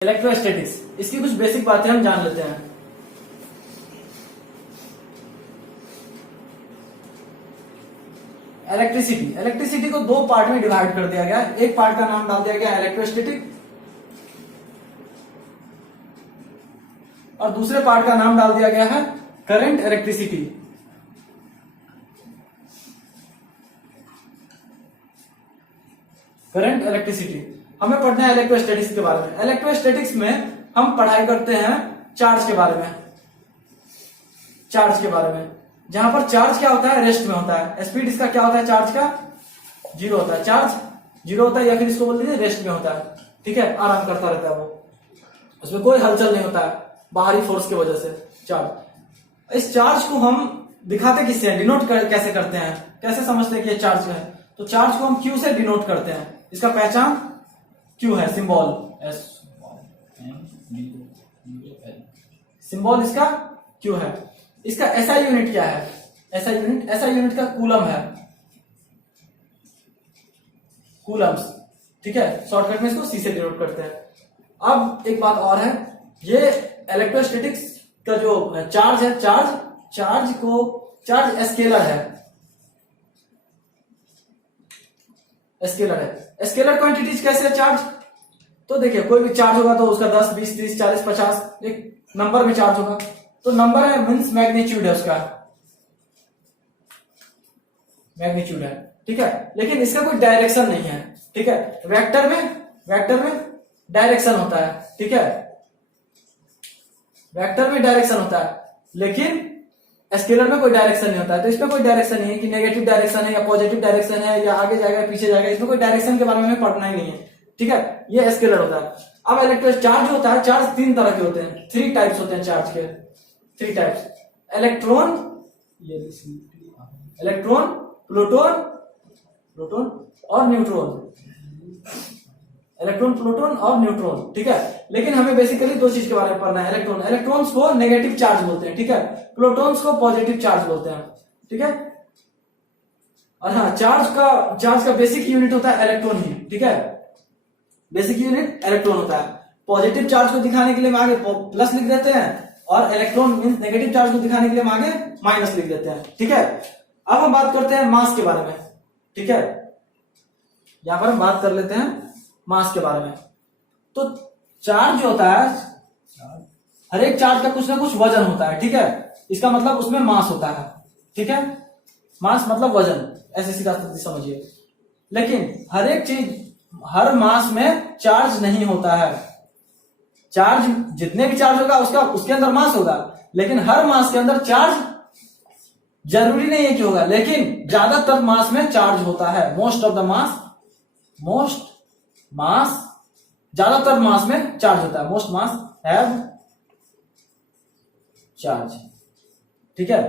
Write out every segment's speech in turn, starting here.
Electrostatics, इसकी कुछ basic बातें हम जान लेते हैं। इलेक्ट्रिसिटी को दो पार्ट में डिवाइड कर दिया गया। एक पार्ट का नाम डाल दिया गया इलेक्ट्रोस्टैटिक और दूसरे पार्ट का नाम डाल दिया गया है करंट इलेक्ट्रिसिटी। करंट इलेक्ट्रिसिटी हमें पढ़ना है इलेक्ट्रोस्टैटिक्स के बारे में। इलेक्ट्रोस्टैटिक्स में हम पढ़ाई करते हैं चार्ज के बारे में। चार्ज के बारे में जहां पर चार्ज क्या होता है, रेस्ट में होता है। स्पीड इसका क्या होता है, चार्ज का जीरो होता है। चार्ज जीरो होता है या फिर इसको बोल दीजिए रेस्ट में होता है। ठीक है, आराम करता रहता है वो, उसमें कोई हलचल नहीं होता है बाहरी फोर्स की वजह से। चार्ज, इस चार्ज को हम दिखाते किससे हैं, डिनोट कैसे करते हैं, कैसे समझते हैं कि ये चार्ज है। तो चार्ज को हम क्यू से डिनोट करते हैं। इसका पहचान क्यू है, सिंबल सिंबल इसका क्यू है। इसका एसआई यूनिट क्या है, एसआई यूनिट का कूलम है, कूलम्स। ठीक है, शॉर्टकट में इसको सी से डिनोट करते हैं। अब एक बात और है, ये इलेक्ट्रोस्टैटिक्स का जो चार्ज है, चार्ज स्केलर है। स्केलर क्वांटिटीज कैसे है चार्ज, तो देखिए कोई भी चार्ज होगा तो उसका 10, 20, 30, 40, 50 एक नंबर में चार्ज होगा। तो नंबर है मीन्स मैग्नीट्यूड है, उसका मैग्नीट्यूड है। ठीक है, लेकिन इसका कोई डायरेक्शन नहीं है। ठीक है, वेक्टर में डायरेक्शन होता है। ठीक है, वेक्टर में डायरेक्शन होता है, लेकिन स्केलर में कोई डायरेक्शन नहीं होता है। तो इसमें कोई डायरेक्शन नहीं है कि नेगेटिव डायरेक्शन है या पॉजिटिव डायरेक्शन है या आगे जाएगा पीछे जाएगा, इसमें कोई डायरेक्शन के बारे में हमें पढ़ना ही नहीं है। ठीक है, ये स्केलर होता है। अब इलेक्ट्रिक चार्ज होता है, चार्ज तीन तरह के होते हैं, 3 टाइप्स होते हैं चार्ज के, 3 टाइप्स। इलेक्ट्रॉन, प्रोटॉन और न्यूट्रॉन। इलेक्ट्रॉन, प्रोटॉन और न्यूट्रॉन। ठीक है, लेकिन हमें बेसिकली दो चीज के बारे में पढ़ना है। इलेक्ट्रॉन्स को नेगेटिव चार्ज बोलते हैं। ठीक है, प्रोटॉन्स को पॉजिटिव चार्ज बोलते हैं। ठीक है, और हाँ, चार्ज का बेसिक यूनिट होता है इलेक्ट्रॉन ही। ठीक है, बेसिक यूनिट इलेक्ट्रॉन होता है। पॉजिटिव चार्ज को दिखाने के लिए हम आगे प्लस लिख देते हैं और इलेक्ट्रॉन मींस नेगेटिव चार्ज को दिखाने के लिए हम आगे माइनस लिख देते हैं। ठीक है, अब हम बात करते हैं मास के बारे में। ठीक है, यहां पर हम बात कर लेते हैं मास के बारे में। तो चार्ज जो होता है, हर एक चार्ज का कुछ ना कुछ वजन होता है। ठीक है, इसका मतलब उसमें मास होता है। ठीक है, मास मतलब वजन, ऐसे सीधा समझिए। लेकिन हर एक चीज, हर मास में चार्ज नहीं होता है। चार्ज जितने भी चार्ज होगा उसके अंदर मास होगा, लेकिन हर मास के अंदर चार्ज जरूरी नहीं है कि होगा, लेकिन ज्यादातर मास में चार्ज होता है। मोस्ट मास ज्यादातर मास में चार्ज होता है। Most mass have charge. ठीक है,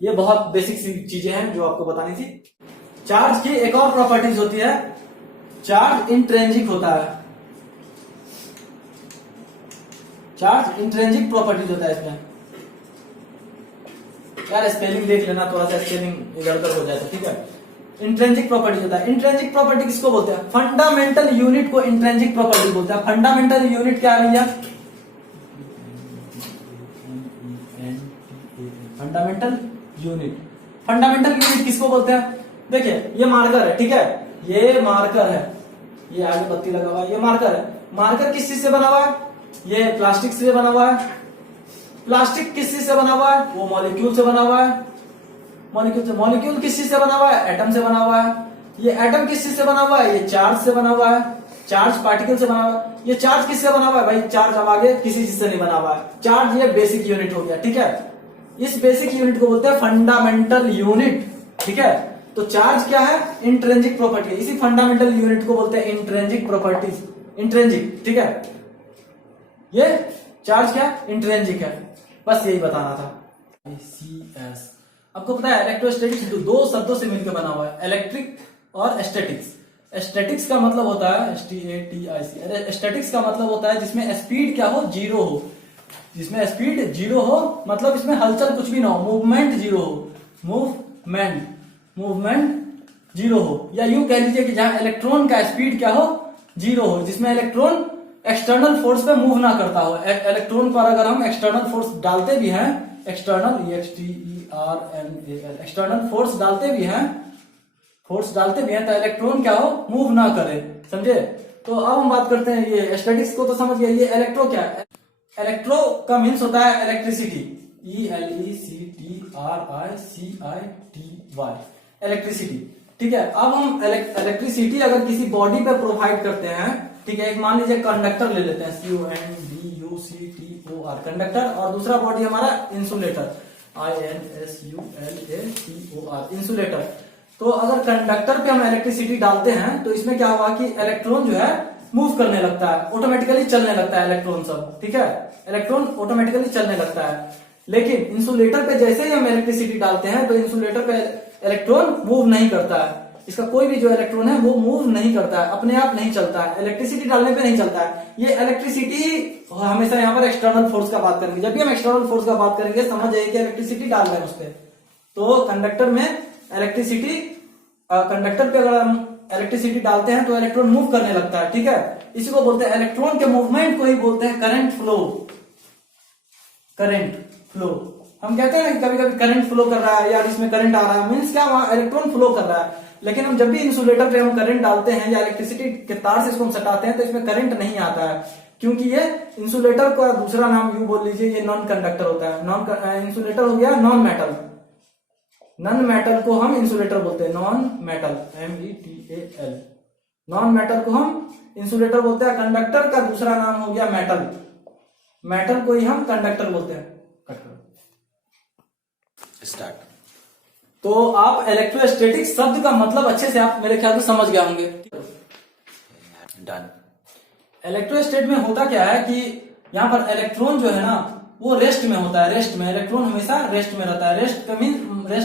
ये बहुत बेसिक सी चीजें हैं जो आपको बतानी थी। चार्ज की एक और प्रॉपर्टीज होती है, चार्ज इंट्रिंसिक होता है। चार्ज इंट्रिंसिक प्रॉपर्टीज होता है इसमें। यार स्पेलिंग देख लेना, थोड़ा सा स्पेलिंग इधर उधर हो जाता है। ठीक है, इंट्रिंसिक प्रॉपर्टीज होता है। इंट्रिंसिक प्रॉपर्टी किसको बोलते हैं, फंडामेंटल यूनिट को इंट्रिंसिक प्रॉपर्टी बोलते हैं। फंडामेंटल यूनिट क्या है भैया, फंडामेंटल यूनिट किसको बोलते हैं। देखिए ये मार्कर है। ठीक है, ये मार्कर है, ये आगे बत्ती लगा हुआ है, ये मार्कर है। मार्कर किस चीज से बना हुआ है, ये प्लास्टिक से बना हुआ है। प्लास्टिक किस चीज से बना हुआ है, वो मॉलिक्यूल से बना हुआ है। मॉलिक्यूल किस चीज से बना हुआ है, एटम से बना हुआ है। ये एटम किस चीज से बना हुआ है, ये चार्ज से बना हुआ है, चार्ज पार्टिकल से बना हुआ है। ये चार्ज किससे बना हुआ है भाई, चार्ज अब आगे किसी चीज से नहीं बना हुआ है। चार्ज ये बेसिक यूनिट हो गया। ठीक है, इस बेसिक यूनिट को बोलते हैं फंडामेंटल यूनिट। ठीक है, तो चार्ज क्या है, इंट्रिंसिक प्रॉपर्टी। इसी फंडामेंटल यूनिट को बोलते हैं इंट्रिंसिक प्रॉपर्टीज, इंट्रिंसिक। ठीक है, ये चार्ज क्या इंट्रिंसिक है, बस यही बताना था। CS आपको पता है इलेक्ट्रोस्टैटिक्स दो शब्दों से मिलकर बना हुआ है, इलेक्ट्रिक और स्टैटिक्स। स्टैटिक्स का मतलब होता है STATIC। स्टैटिक्स का मतलब होता है जिसमें स्पीड क्या हो, जीरो हो। जिसमें स्पीड जीरो हो मतलब इसमें हलचल कुछ भी ना हो, मूवमेंट जीरो हो, मूवमेंट जीरो हो। या यूं कह लीजिए कि जहां इलेक्ट्रॉन का स्पीड क्या हो, जीरो हो, जिसमें इलेक्ट्रॉन एक्सटर्नल फोर्स पे मूव ना करता हो। इलेक्ट्रॉन पर अगर हम एक्सटर्नल फोर्स डालते भी हैं, एक्सटर्नल EXTERNAL एक्सटर्नल फोर्स डालते भी हैं, तो इलेक्ट्रॉन क्या हो, मूव ना करे, समझे। तो अब हम बात करते हैं, ये स्टैटिक्स को तो समझ गया, ये इलेक्ट्रो क्या है। इलेक्ट्रो का मीन्स होता है इलेक्ट्रिसिटी, ELECTRICITY, इलेक्ट्रिसिटी, ठीक है। अब हम इलेक्ट्रिसिटी अगर किसी बॉडी पे प्रोवाइड करते हैं, ठीक है, एक मान लीजिए कंडक्टर ले लेते हैं, CONDUCTOR कंडक्टर, और दूसरा बॉडी हमारा इंसुलेटर, INSULATOR इंसुलेटर। तो अगर कंडक्टर पे हम इलेक्ट्रिसिटी डालते हैं तो इसमें क्या हुआ कि इलेक्ट्रॉन जो है मूव करने लगता है, ऑटोमेटिकली चलने लगता है इलेक्ट्रॉन सब, ठीक है, इलेक्ट्रॉन ऑटोमेटिकली चलने लगता है। लेकिन इंसुलेटर पे जैसे ही हम इलेक्ट्रिसिटी डालते हैं तो इंसुलेटर पे इलेक्ट्रॉन मूव नहीं करता है, इसका कोई भी जो इलेक्ट्रॉन है वो मूव नहीं करता है, अपने आप नहीं चलता है, इलेक्ट्रिसिटी डालने पे नहीं चलता है। ये इलेक्ट्रिसिटी हमेशा यहाँ पर एक्सटर्नल फोर्स का बात करेंगे, जब भी हम एक्सटर्नल फोर्स का बात करेंगे समझ जाइए कि इलेक्ट्रिसिटी डाल रहे हैं उस पर। तो कंडक्टर में इलेक्ट्रिसिटी, कंडक्टर पे अगर हम इलेक्ट्रिसिटी डालते हैं तो इलेक्ट्रॉन मूव करने लगता है, ठीक है। इसी को बोलते हैं, इलेक्ट्रॉन के मूवमेंट को ही बोलते हैं करंट फ्लो। करंट फ्लो, हम कहते हैं कभी कभी करंट फ्लो कर रहा है, यार इसमें करंट आ रहा है, मीन्स क्या, वहां इलेक्ट्रॉन फ्लो कर रहा है। लेकिन हम जब भी इंसुलेटर पे हम करंट डालते हैं या इलेक्ट्रिसिटी के तार से इसको हम सटाते हैं तो इसमें करंट नहीं आता है, क्योंकि ये इंसुलेटर का दूसरा नाम यूं बोल लीजिए, ये नॉन कंडक्टर होता है। इंसुलेटर हो गया नॉन मेटल, नॉन मेटल को हम इंसुलेटर बोलते हैं, non metal, METAL, non metal को हम इंसुलेटर बोलते हैं। कंडक्टर का दूसरा नाम हो गया मेटल, मेटल को ही हम कंडक्टर बोलते हैं। स्टार्ट। तो आप इलेक्ट्रोस्टैटिक शब्द का मतलब अच्छे से आप मेरे ख्याल से समझ गए होंगे। डन। इलेक्ट्रोस्टैट में होता क्या है कि यहाँ पर इलेक्ट्रॉन जो है ना वो रेस्ट में होता है, रेस्ट में, इलेक्ट्रॉन हमेशा रेस्ट में रहता है। रेस्ट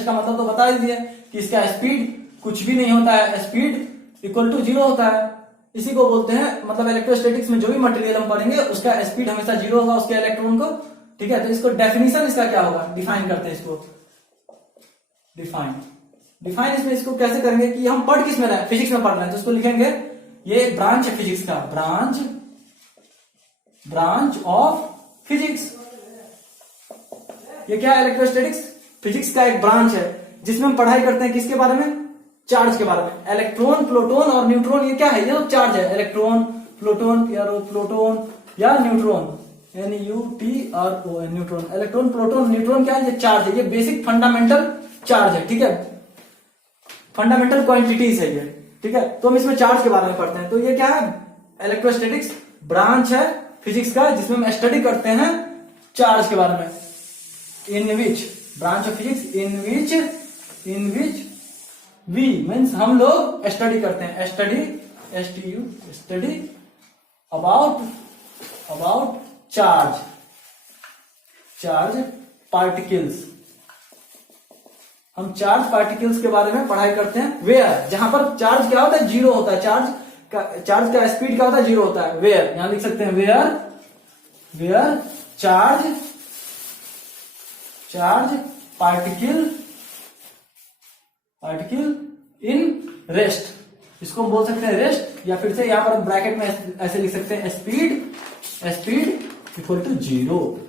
का मतलब तो बता ही दिए कि इसका स्पीड कुछ भी नहीं होता है, स्पीड इक्वल टू 0 होता है। इसी को बोलते हैं, मतलब इलेक्ट्रोस्टैटिक्स में जो भी मटेरियल हम पढ़ेंगे उसका स्पीड हमेशा 0 होगा उसके इलेक्ट्रॉन को, ठीक है। तो इसको डेफिनेशन इसका क्या होगा, डिफाइन करते हैं इसको, डिफाइन इसमें इसको कैसे करेंगे कि हम पढ़ किस में रहे हैं, फिजिक्स में पढ़ रहे हैं, तो इसको लिखेंगे, ये ब्रांच है फिजिक्स का, ब्रांच ऑफ फिजिक्स। ये क्या है, इलेक्ट्रोस्टैटिक्स फिजिक्स का एक ब्रांच है जिसमें हम पढ़ाई करते हैं किसके बारे में, चार्ज के बारे में। इलेक्ट्रॉन, प्रोटॉन और न्यूट्रॉन, ये क्या है, ये तो चार्ज है। इलेक्ट्रॉन, प्रोटॉन या neutron, NUTRON, neutron. Electron, proton, neutron क्या है, ये चार्ज है, ये बेसिक फंडामेंटल चार्ज है, ठीक है, फंडामेंटल क्वांटिटीज है ये, ठीक है। तो हम इसमें चार्ज के बारे में पढ़ते हैं। तो ये क्या है, इलेक्ट्रोस्टैटिक्स ब्रांच है फिजिक्स का जिसमें हम स्टडी करते हैं चार्ज के बारे में। In which, branch of physics in which we means हम लोग स्टडी करते हैं, स्टडी अबाउट चार्ज पार्टिकल्स। हम चार्ज पार्टिकल्स के बारे में पढ़ाई करते हैं। वेयर, जहां पर चार्ज क्या होता है, 0 होता है, चार्ज का स्पीड क्या होता है, 0 होता है। वेयर, यहां लिख सकते हैं where charge particle in rest, इसको हम बोल सकते हैं रेस्ट, या फिर से यहां पर ब्रैकेट में ऐसे लिख सकते हैं स्पीड इक्वल टू 0।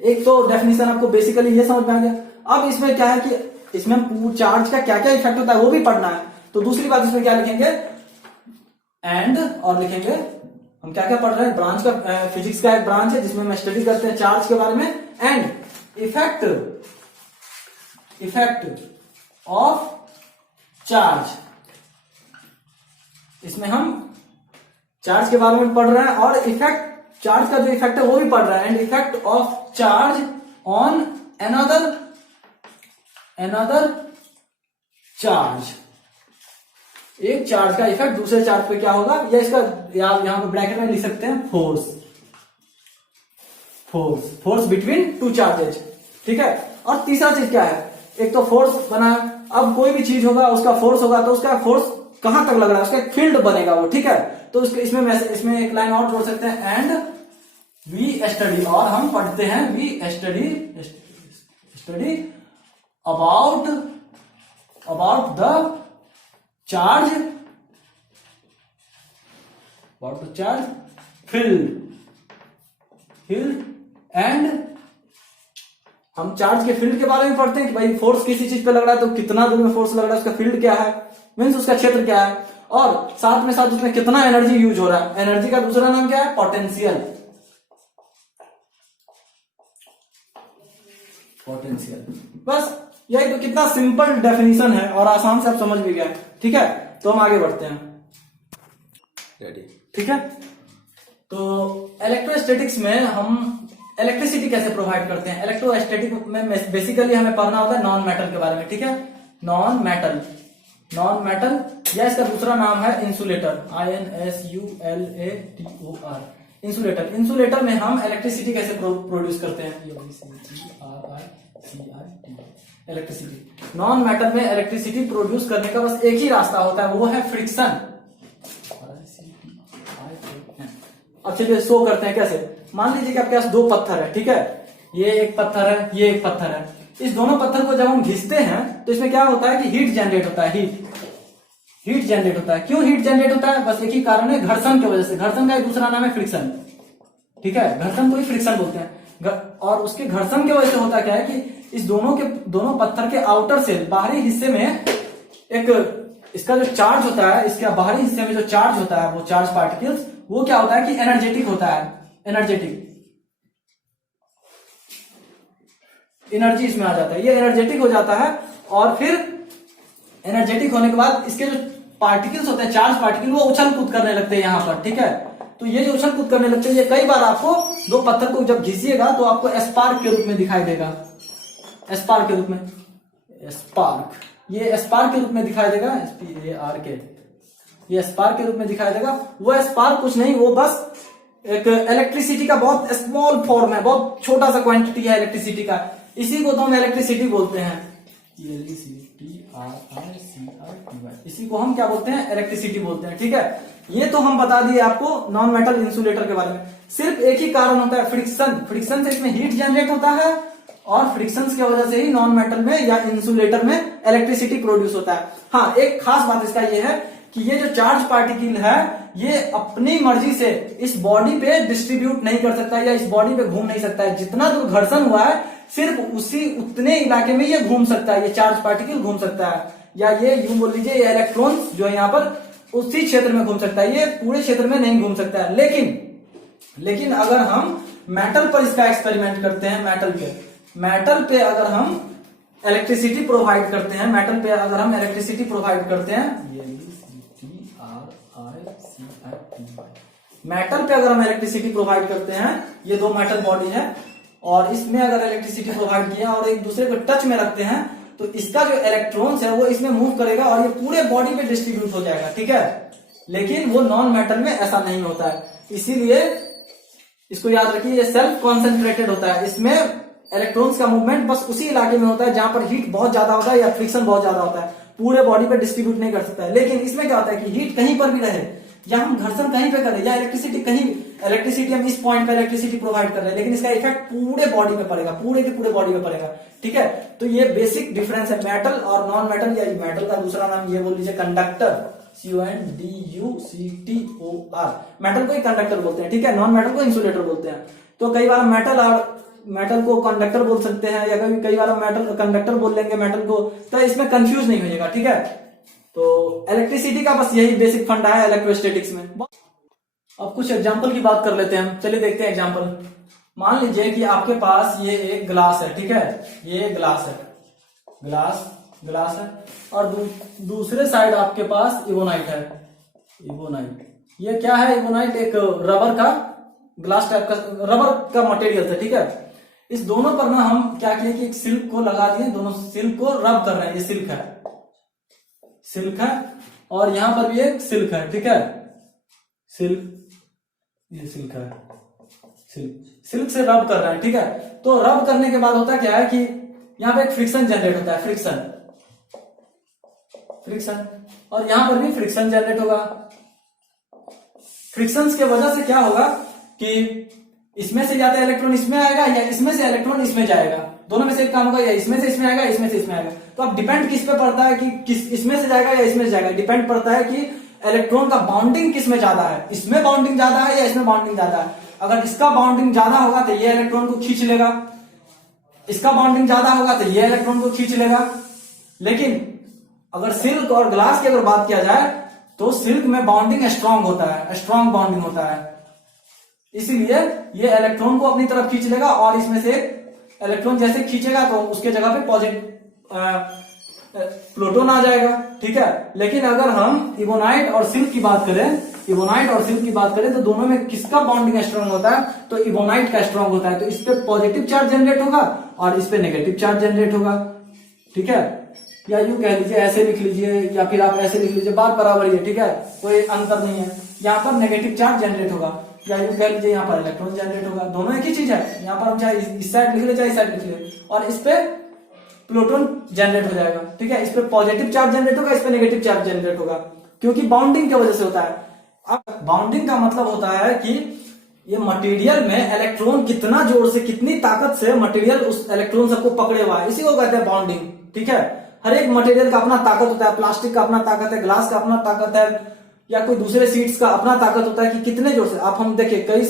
एक तो डेफिनेशन आपको बेसिकली ये समझ में आ गया। अब इसमें क्या है कि इसमें चार्ज का क्या क्या इफेक्ट होता है वो भी पढ़ना है। तो दूसरी बात इसमें क्या लिखेंगे, एंड, और लिखेंगे हम क्या क्या पढ़ रहे हैं, ब्रांच का, फिजिक्स का एक ब्रांच है जिसमें हम स्टडी करते हैं चार्ज के बारे में। एंड इफेक्ट ऑफ चार्ज, इसमें हम चार्ज के बारे में पढ़ रहे हैं और इफेक्ट, चार्ज का जो इफेक्ट है वो भी पढ़ रहा है। And effect of charge on another charge, एक चार्ज का इफेक्ट दूसरे चार्ज पे क्या होगा, या इसका यहां पे ब्रैकेट में लिख सकते हैं फोर्स बिटवीन टू चार्जेज, ठीक है। और तीसरा चीज क्या है, एक तो फोर्स बना, अब कोई भी चीज होगा उसका फोर्स होगा तो उसका फोर्स कहां तक लग रहा है, उसका एक फील्ड बनेगा वो, ठीक है। तो इसमें एक लाइन और जोड़ सकते हैं, एंड वी स्टडी, और हम पढ़ते हैं, we study about the charge field, and हम चार्ज के फील्ड के बारे में पढ़ते हैं कि भाई फोर्स किसी चीज पे लग रहा है तो कितना दूर में फोर्स लग रहा है, उसका फील्ड क्या है, मीन्स उसका क्षेत्र क्या है, और साथ में साथ उसमें कितना एनर्जी यूज हो रहा है। एनर्जी का दूसरा नाम क्या है, पोटेंशियल। बस यही तो, कितना सिंपल डेफिनेशन है और आसान से आप समझ भी गए। ठीक है, तो हम आगे बढ़ते हैं। रेडी, ठीक है। तो इलेक्ट्रोस्टैटिक्स में हम इलेक्ट्रिसिटी कैसे प्रोवाइड करते हैं। इलेक्ट्रोस्टैटिक में बेसिकली हमें पढ़ना होता है नॉन मेटल के बारे में। ठीक है, नॉन मेटल या इसका दूसरा नाम है इंसुलेटर, INSULATOR, इंसुलेटर। इंसुलेटर में हम इलेक्ट्रिसिटी कैसे प्रोड्यूस करते हैं, इलेक्ट्रिसिटी। नॉन मेटल में इलेक्ट्रिसिटी प्रोड्यूस करने का बस एक ही रास्ता होता है, वो है फ्रिक्शन। अब चलिए शो करते हैं कैसे। मान लीजिए कि आपके पास दो पत्थर है, ठीक है, ये एक पत्थर है, ये एक पत्थर है। इस दोनों पत्थर को जब हम घिसते हैं तो इसमें क्या होता है कि हीट जनरेट होता है, हीट जनरेट होता है। क्यों हीट जनरेट होता है, बस एक ही कारण है, घर्षण की वजह से। घर्षण का एक दूसरा नाम है फ्रिक्शन। ठीक है, घर्षण को ही फ्रिक्शन बोलते हैं। और उसके घर्षण की वजह से होता क्या है कि इस दोनों पत्थर के आउटर सेल, बाहरी हिस्से में एक इसका जो चार्ज होता है, इसके बाहरी हिस्से में जो चार्ज होता है, वो चार्ज पार्टिकल्स, वो क्या होता है कि एनर्जेटिक होता है। एनर्जी इसमें आ जाता है, ये एनर्जेटिक हो जाता है। और फिर एनर्जेटिक होने के बाद इसके जो पार्टिकल्स होते हैं, चार्ज पार्टिकल, वो उछल कूद करने लगते हैं यहाँ पर। ठीक है, तो ये जो उछल कूद करने लगते हैं, ये कई बार आपको दो पत्थर को जब घिसिएगा तो आपको स्पार्क के रूप में दिखाई देगा। स्पार्क के रूप में, ये स्पार्क के रूप में दिखाई देगा, SPARK, ये स्पार्क के रूप में दिखाई देगा। वो स्पार्क कुछ नहीं, वो बस एक इलेक्ट्रिसिटी का बहुत स्मॉल फॉर्म है, बहुत छोटा सा क्वांटिटी है इलेक्ट्रिसिटी का। इसी को तो हम इलेक्ट्रिसिटी बोलते हैं, इसी को हम क्या बोलते हैं, इलेक्ट्रिसिटी बोलते हैं। ठीक है, ये तो हम बता दिए आपको नॉन मेटल इंसुलेटर के बारे में। सिर्फ एक ही कारण होता है, फ्रिक्शन से इसमें हीट जनरेट होता है, और फ्रिक्शन की वजह से ही नॉन मेटल में या इंसुलेटर में इलेक्ट्रिसिटी प्रोड्यूस होता है। हाँ, एक खास बात इसका ये है कि ये जो चार्ज पार्टिकल है, ये अपनी मर्जी से इस बॉडी पे डिस्ट्रीब्यूट नहीं कर सकता या इस बॉडी पे घूम नहीं सकता है। जितना दूर घर्षण हुआ है, सिर्फ उतने इलाके में ये घूम सकता है, ये चार्ज पार्टिकल घूम सकता है। या ये यूं बोल लीजिए, ये इलेक्ट्रॉन्स जो है यहाँ पर उसी क्षेत्र में घूम सकता है, ये पूरे क्षेत्र में नहीं घूम सकता है। लेकिन अगर हम मेटल पर इसका एक्सपेरिमेंट करते हैं, मेटल पे अगर हम इलेक्ट्रिसिटी प्रोवाइड करते हैं, मेटल पे अगर हम इलेक्ट्रिसिटी प्रोवाइड करते हैं, ये दो मेटल बॉडी है, और इसमें अगर इलेक्ट्रिसिटी प्रोवाइड किया और एक दूसरे को टच में रखते हैं, तो इसका जो इलेक्ट्रॉन्स है वो इसमें मूव करेगा और ये पूरे बॉडी पे डिस्ट्रीब्यूट हो जाएगा। ठीक है, लेकिन वो नॉन मेटल में ऐसा नहीं होता है, इसीलिए इसको याद रखिए, ये सेल्फ कॉन्सेंट्रेटेड होता है। इसमें इलेक्ट्रॉन्स का मूवमेंट बस उसी इलाके में होता है जहां पर हीट बहुत ज्यादा होता है या फ्रिक्शन बहुत ज्यादा होता है, पूरे बॉडी पे डिस्ट्रीब्यूट नहीं कर सकता है। लेकिन इसमें क्या होता है कि हीट कहीं पर भी रहे, या हम घर्षण कहीं पे करें, या इलेक्ट्रिसिटी हम इस पॉइंट पर इलेक्ट्रिसिटी प्रोवाइड कर रहे हैं, लेकिन इसका इफेक्ट पूरे बॉडी में पड़ेगा, पूरे के पूरे बॉडी में पड़ेगा। ठीक है, तो ये बेसिक डिफरेंस है मेटल और नॉन मेटल। या मेटल का दूसरा नाम ये बोल लीजिए कंडक्टर, CONDUCTOR, मेटल को ही कंडक्टर बोलते हैं। ठीक है, नॉन मेटल को इंसुलेटर बोलते हैं। तो कई बार मेटल को कंडक्टर बोल सकते हैं, या कई बार मेटल कंडक्टर बोल लेंगे मेटल को, तो इसमें कंफ्यूज नहीं होइएगा। ठीक है, तो इलेक्ट्रिसिटी का बस यही बेसिक फंडा है इलेक्ट्रोस्टैटिक्स में। अब कुछ एग्जांपल की बात कर लेते हैं, चलिए देखते हैं एग्जांपल। मान लीजिए कि आपके पास ये एक ग्लास है, ठीक है, ये ग्लास है, ग्लास है, और दूसरे साइड आपके पास इबोनाइट है, ये क्या है, इबोनाइट एक रबर का, ग्लास टाइप का रबर का मटेरियल है। ठीक है, इस दोनों पर ना हम क्या किए कि एक सिल्क को लगा दिए, दोनों सिल्क को रब कर रहे हैं। ये सिल्क है, और यहां पर भी एक सिल्क है। ठीक है, ये सिल्क है, सिल्क से रब कर रहे हैं। ठीक है, तो रब करने के बाद होता क्या है कि यहां पे एक फ्रिक्शन जनरेट होता है, फ्रिक्शन, और यहां पर भी फ्रिक्शन जनरेट होगा। फ्रिक्शन की वजह से क्या होगा कि इसमें से जाता इलेक्ट्रॉन इसमें आएगा, या इसमें से इलेक्ट्रॉन इसमें जाएगा, दोनों में से एक काम होगा, या इसमें से इसमें आएगा, इसमें से इसमें आएगा। तो अब डिपेंड किस पे पड़ता है कि किस इसमें से जाएगा या इसमें से जाएगा, डिपेंड पड़ता है कि इलेक्ट्रॉन का बाउंडिंग किस में ज्यादा है, इसमें बाउंडिंग ज्यादा है या इसमें बाउंडिंग ज्यादा है। अगर इसका बाउंडिंग ज्यादा होगा तो ये इलेक्ट्रॉन को खींच लेगा, इसका बाउंडिंग ज्यादा होगा तो ये इलेक्ट्रॉन को खींच लेगा। लेकिन अगर सिल्क और ग्लास की अगर बात किया जाए तो सिल्क में बाउंडिंग स्ट्रांग होता है, स्ट्रांग बाउंडिंग होता है, इसीलिए ये इलेक्ट्रॉन को अपनी तरफ खींच लेगा और इसमें से इलेक्ट्रॉन जैसे खींचेगा तो उसके जगह पे पॉजिटिव प्रोटॉन आ जाएगा, ठीक है। लेकिन अगर हम इबोनाइट और सिल्क की बात करें, इबोनाइट और सिल्क की बात करें तो दोनों में किसका बॉन्डिंग स्ट्रांग होता है, तो इबोनाइट का स्ट्रांग होता है। तो इस पे पॉजिटिव चार्ज जनरेट होगा और इस पे नेगेटिव चार्ज जनरेट होगा, ठीक है। या यूं कह लीजिए, ऐसे लिख लीजिए या फिर आप ऐसे लिख लीजिए, बात बराबर ही है, ठीक है, कोई अंतर नहीं है। यहाँ पर नेगेटिव चार्ज जनरेट होगा या यूं कह लीजिए यहाँ पर इलेक्ट्रॉन जनरेट होगा, दोनों एक ही चीज है। यहाँ पर हम चाहे इस साइड लिख ले चाहे इस साइड लिख ले और इस पे प्रोटॉन जनरेट हो जाएगा, ठीक है। इस पे पॉजिटिव चार्ज जनरेट होगा, इस पे नेगेटिव चार्ज जनरेट होगा, क्योंकि बाउंडिंग की वजह से होता है। अब बाउंडिंग का मतलब होता है कि ये मटेरियल में इलेक्ट्रॉन कितना जोर से, कितनी ताकत से मटेरियल उस इलेक्ट्रॉन सबको पकड़े हुआ है, इसी को कहते हैं बाउंडिंग, ठीक है। हर एक मटेरियल का अपना ताकत होता है, प्लास्टिक का अपना ताकत है, ग्लास का अपना ताकत है, या कोई दूसरे सीड्स का अपना ताकत होता है कि कितने जोर से। आप हम देखिए कई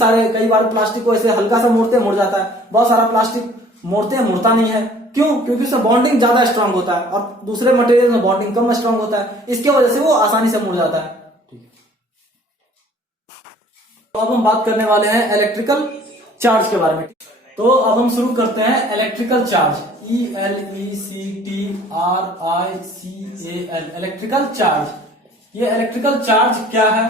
बार प्लास्टिक को ऐसे हल्का सा मोड़ते हैं मुड़ जाता है, बहुत सारा प्लास्टिक मोड़ते हैं मुड़ता नहीं है, क्यों? क्योंकि उसमें बॉन्डिंग ज्यादा स्ट्रांग होता है और दूसरे मटेरियल में बॉन्डिंग कम स्ट्रांग होता है, इसके वजह से वो आसानी से मुड़ जाता है। तो अब हम बात करने वाले हैं इलेक्ट्रिकल चार्ज के बारे में। तो अब हम शुरू करते हैं electrical charge, ELECTRICAL, electrical charge. ये इलेक्ट्रिकल चार्ज क्या है?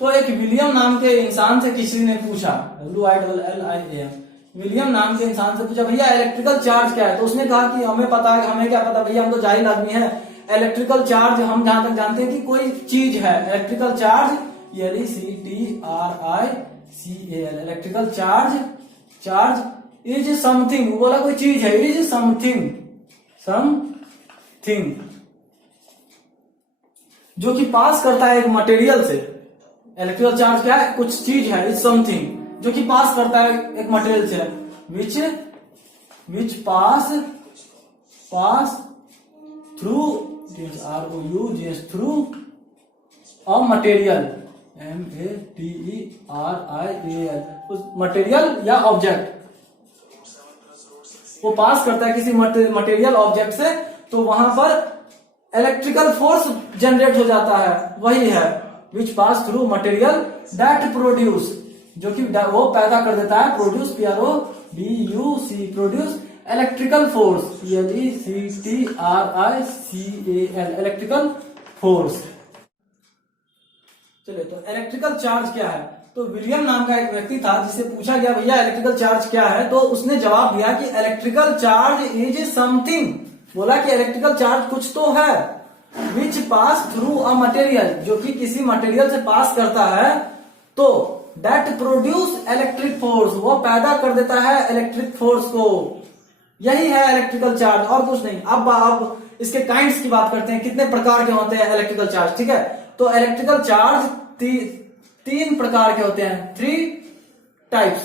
तो एक विलियम नाम के इंसान से किसी ने पूछा, WILLIAM, विलियम नाम के इंसान से पूछा, भैया इलेक्ट्रिकल चार्ज क्या है? तो उसने कहा कि हमें पता है, हमें क्या पता भैया, हम तो जाहिल आदमी है। इलेक्ट्रिकल चार्ज हम जहां तक जानते हैं कि कोई चीज है। Electrical charge ELECTRICAL, electrical charge, charge is something, बोला कोई चीज है, इज समथिंग जो कि पास करता है एक मटेरियल से। इलेक्ट्रिकल चार्ज क्या है? कुछ चीज है, इज समथिंग जो कि पास करता है एक मटेरियल से, which pass through through a material, MATERIAL, उस मटेरियल या ऑब्जेक्ट वो पास करता है किसी मटेरियल ऑब्जेक्ट से, तो वहां पर इलेक्ट्रिकल फोर्स जनरेट हो जाता है, वही है which pass through material that produce, जो कि वो पैदा कर देता है, produce, PRODUC, produce electrical force, ELECTRICAL, electrical force. चलिए, तो इलेक्ट्रिकल चार्ज क्या है? तो विलियम नाम का एक व्यक्ति था जिसे पूछा गया, भैया इलेक्ट्रिकल चार्ज क्या है? तो उसने जवाब दिया कि इलेक्ट्रिकल चार्ज इज समथिंग, बोला कि इलेक्ट्रिकल चार्ज कुछ तो है, which pass through a material, जो कि किसी मटेरियल से पास करता है, तो दैट प्रोड्यूस इलेक्ट्रिक फोर्स, वो पैदा कर देता है इलेक्ट्रिक फोर्स को, यही है इलेक्ट्रिकल चार्ज और कुछ नहीं। अब इसके काइंड्स की बात करते हैं, कितने प्रकार के होते हैं इलेक्ट्रिकल चार्ज, ठीक है। तो इलेक्ट्रिकल चार्ज तीन प्रकार के होते हैं, 3 टाइप्स,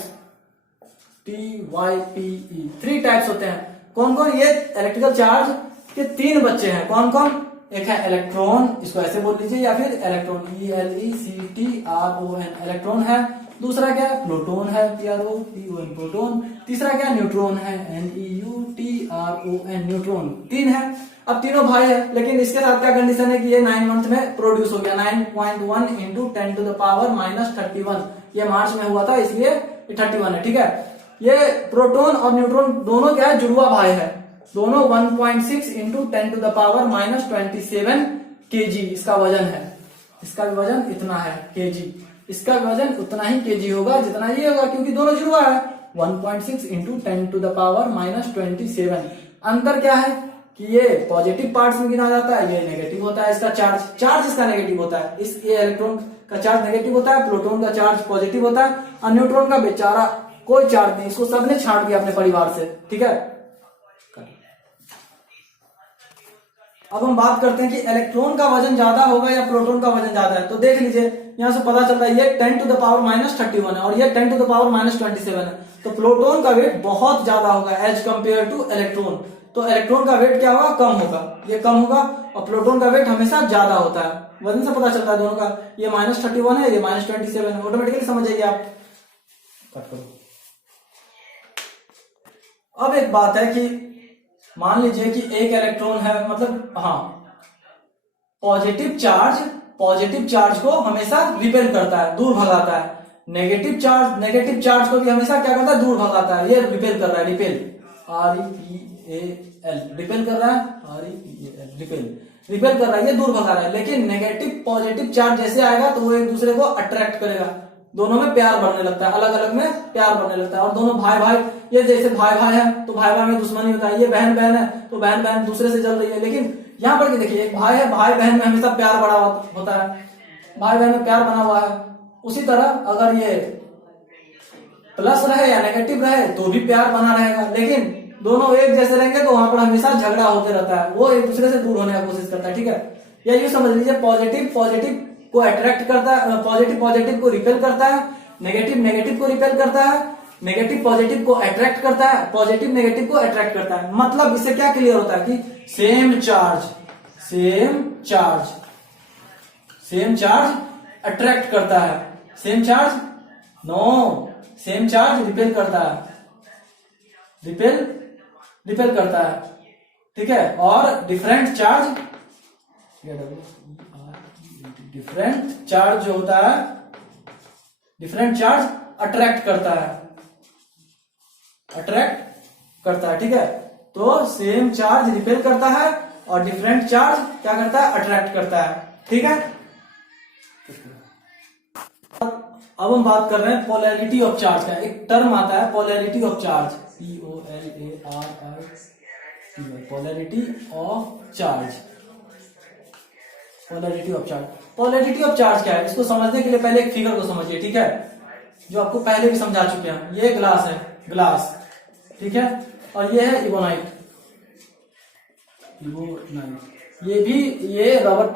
TYPE, 3 टाइप्स होते हैं। कौन कौन? ये इलेक्ट्रिकल चार्ज के 3 बच्चे हैं, कौन कौन? एक है इलेक्ट्रॉन, इसको ऐसे बोल लीजिए, या फिर इलेक्ट्रॉन, ELECTRON, इलेक्ट्रॉन है। दूसरा क्या है? प्रोटॉन है, PROTON, प्रोटॉन। तीसरा क्या? न्यूट्रॉन है, NEUTRON, न्यूट्रॉन। 3 है। अब तीनों भाई है, लेकिन इसके साथ क्या कंडीशन है कि ये 9 मंथ में प्रोड्यूस हो गया, 9.1 × 10⁻⁻31, ये मार्च में हुआ था, इसलिए 31 है, ठीक है। ये प्रोटॉन और न्यूट्रॉन दोनों क्या है? जुड़वा भाई है, दोनों 1.6 × 10⁻⁻27 kg इसका वजन है, इसका भी वजन इतना है kg, इसका भी वजन उतना ही kg होगा जितना ये होगा, क्योंकि दोनों जुड़वा है। 1.6 × 10⁻⁻27। अंतर क्या है कि ये पॉजिटिव पार्ट्स में गिना जाता है, ये नेगेटिव होता है। इसका चार्ज इसका नेगेटिव होता है, इस ये इलेक्ट्रॉन का चार्ज नेगेटिव होता है, प्रोटॉन का चार्ज पॉजिटिव होता है, और न्यूट्रॉन का बेचारा कोई चार्ज नहीं, इसको सबने छांट दिया अपने परिवार से, ठीक है। अब हम बात करते हैं कि इलेक्ट्रॉन का वजन ज्यादा होगा या प्रोटॉन का वजन ज्यादा है। तो देख लीजिए, यहां से पता चलता है ये 10 टू द पावर -31 है और ये 10 टू द पावर -27 है। तो प्रोटॉन का वेट बहुत ज्यादा होगा एज कंपेयर टू इलेक्ट्रॉन। तो इलेक्ट्रॉन का वेट क्या होगा, कम होगा, ये कम होगा, और प्रोटॉन का वेट हमेशा ज्यादा होता है। वजन से पता चलता है दोनों का, ये -31 है, ये -27 है, ऑटोमेटिकली समझ जाइए आप। कट करो। अब एक बात है कि मान लीजिए कि एक इलेक्ट्रॉन है, मतलब हाँ, पॉजिटिव चार्ज को हमेशा रिपेल करता है, दूर भगाता है। नेगेटिव चार्ज को भी हमेशा क्या करता है, दूर भगाता है। ये रिपेल कर रहा है, रिपेल, REPAL, रिपेल कर रहा है, REPAL, रिपेल कर रहा है, ये दूर भगा रहा है। लेकिन नेगेटिव पॉजिटिव चार्ज जैसे आएगा तो वो एक दूसरे को अट्रैक्ट करेगा, दोनों में प्यार बढ़ने लगता है, अलग अलग में प्यार बढ़ने लगता है। और दोनों भाई, ये जैसे भाई है तो भाई में दुश्मनी होता है, ये बहन है तो बहन दूसरे से जल रही है। लेकिन यहाँ पर देखिए, एक भाई है, भाई बहन में हमेशा प्यार बड़ा होता है, भाई बहन में प्यार बना हुआ है। उसी तरह अगर ये प्लस रहे या नेगेटिव रहे तो भी प्यार बना रहेगा, लेकिन दोनों एक जैसे रहेंगे तो वहां पर हमेशा झगड़ा होते रहता है, वो एक दूसरे से दूर होने की कोशिश करता है। ठीक है, या ये समझ लीजिए, पॉजिटिव को अट्रैक्ट करता है, पॉजिटिव को रिपेल करता है, नेगेटिव को रिपेल करता है, नेगेटिव पॉजिटिव को अट्रैक्ट करता है, पॉजिटिव नेगेटिव को अट्रैक्ट करता है। मतलब इससे क्या क्लियर होता है कि सेम चार्ज अट्रैक्ट करता है, सेम चार्ज रिपेल करता है, रिपेल करता है। ठीक है, और डिफरेंट चार्ज जो होता है, डिफरेंट चार्ज अट्रैक्ट करता है, ठीक है। तो सेम चार्ज रिपेल करता है और डिफरेंट चार्ज क्या करता है, अट्रैक्ट करता है। ठीक है, अब हम बात कर रहे हैं पोलैरिटी ऑफ चार्ज का। एक टर्म आता है polarity of charge, polarity of charge क्या है, इसको समझने के लिए पहले एक फिगर को समझिए। ठीक है, जो आपको पहले भी समझा चुके हैं। ये ग्लास है, ठीक है, और ये है इबोनाइट, ये रबर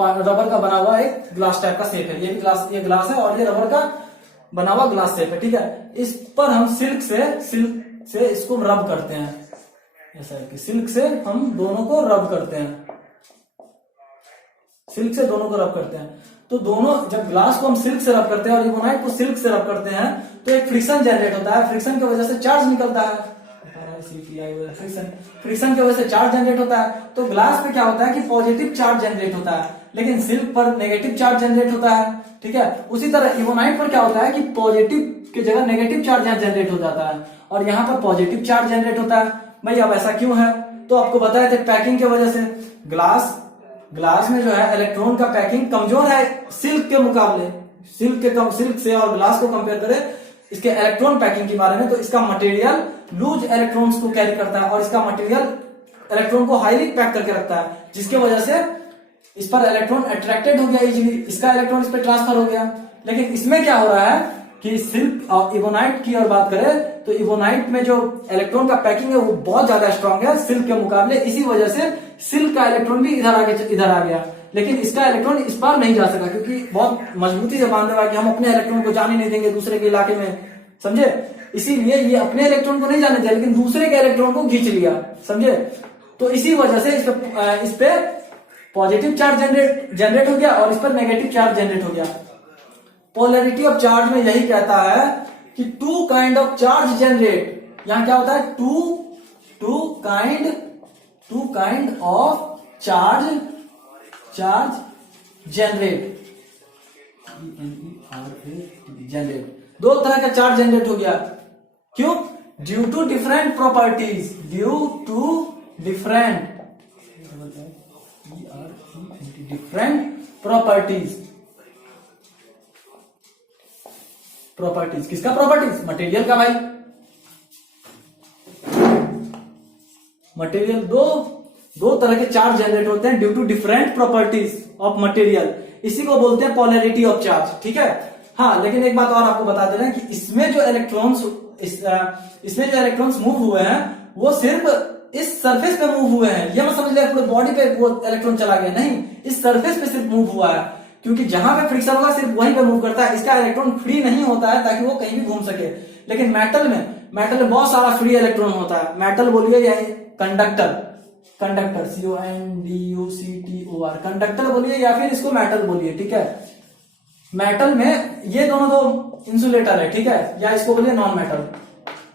का बना हुआ एक ग्लास टाइप का शेप है। ये ग्लास है और ये रबर का बना हुआ ग्लास शेप है। ठीक है, इस पर हम सिल्क से इसको रब करते हैं, ऐसा है कि सिल्क से हम दोनों को रब करते हैं, तो दोनों, जब ग्लास को हम सिल्क से रब करते हैं और इबोनाइट को सिल्क से रब करते हैं तो एक फ्रिक्शन जनरेट होता है, फ्रिक्शन की वजह से चार्ज निकलता है, फ्रिक्शन की वजह से चार्ज जनरेट होता है। तो ग्लास पे क्या होता है कि पॉजिटिव चार्ज जनरेट होता है, लेकिन सिल्क पर नेगेटिव चार्ज जनरेट होता है। ठीक है, उसी तरह इबोनाइट पर क्या होता है कि पॉजिटिव की जगह नेगेटिव चार्ज जनरेट हो जाता है और यहाँ पर पॉजिटिव चार्ज जनरेट होता है। भाई अब ऐसा क्यों है, तो आपको बताए थे पैकिंग की वजह से। ग्लास में जो है इलेक्ट्रॉन का पैकिंग कमजोर है सिल्क के मुकाबले, सिल्क से और ग्लास को कंपेयर करें इसके इलेक्ट्रॉन पैकिंग के बारे में, तो इसका मटेरियल लूज इलेक्ट्रॉन्स को कैरी करता है और इसका मटेरियल इलेक्ट्रॉन को हाईली पैक करके रखता है, जिसके वजह से इस पर इलेक्ट्रॉन अट्रैक्टेड हो गया इजीली, इसका इलेक्ट्रॉन इस पर ट्रांसफर हो गया। लेकिन इसमें क्या हो रहा है कि सिल्क और इबोनाइट की और बात करें तो इबोनाइट में जो इलेक्ट्रॉन का पैकिंग है वो बहुत ज्यादा स्ट्रांग है सिल्क के मुकाबले, इसी वजह से सिल्क का इलेक्ट्रॉन भी इधर आ गया, लेकिन इसका इलेक्ट्रॉन इस पार नहीं जा सका क्योंकि बहुत मजबूती से बांधा हुआ है कि हम अपने इलेक्ट्रॉन को जाने नहीं देंगे दूसरे के इलाके में, समझे। इसीलिए ये अपने इलेक्ट्रॉन को नहीं जाने दिया लेकिन दूसरे के इलेक्ट्रॉन को खींच लिया, समझे। तो इसी वजह से इस पे पॉजिटिव चार्ज जनरेट हो गया और इस पर नेगेटिव चार्ज जनरेट हो गया। पोलैरिटी ऑफ चार्ज में यही कहता है कि two kind of charge generate, यहां क्या होता है, two kind of charge generate, दो तरह का चार्ज जनरेट हो गया। क्यों? Due to different properties, properties किसका, प्रॉपर्टीज मटेरियल का। भाई मटेरियल दो तरह के चार्ज जनरेट होते हैं due to different properties of material, इसी को बोलते हैं पोलैरिटी ऑफ चार्ज। ठीक है, हाँ, लेकिन एक बात और आपको बता दे रहे हैं कि इसमें जो इलेक्ट्रॉन्स मूव हुए हैं वो सिर्फ इस सरफेस पे मूव हुए हैं, ये मत समझ लिया पूरे बॉडी पे वो इलेक्ट्रॉन चला गया, नहीं, इस सरफेस पे सिर्फ मूव हुआ है। क्योंकि जहां पे फ्रिक्शन होगा सिर्फ वहीं पे मूव करता है, इसका इलेक्ट्रॉन फ्री नहीं होता है ताकि वो कहीं भी घूम सके। लेकिन मेटल में बहुत सारा फ्री इलेक्ट्रॉन होता है। मेटल बोलिए या कंडक्टर, कंडक्टर CONDUCTOR, कंडक्टर बोलिए या फिर इसको मेटल बोलिए, ठीक है। मेटल में ये दोनों दो इंसुलेटर है, ठीक है, या इसको बोलिए नॉन मेटल,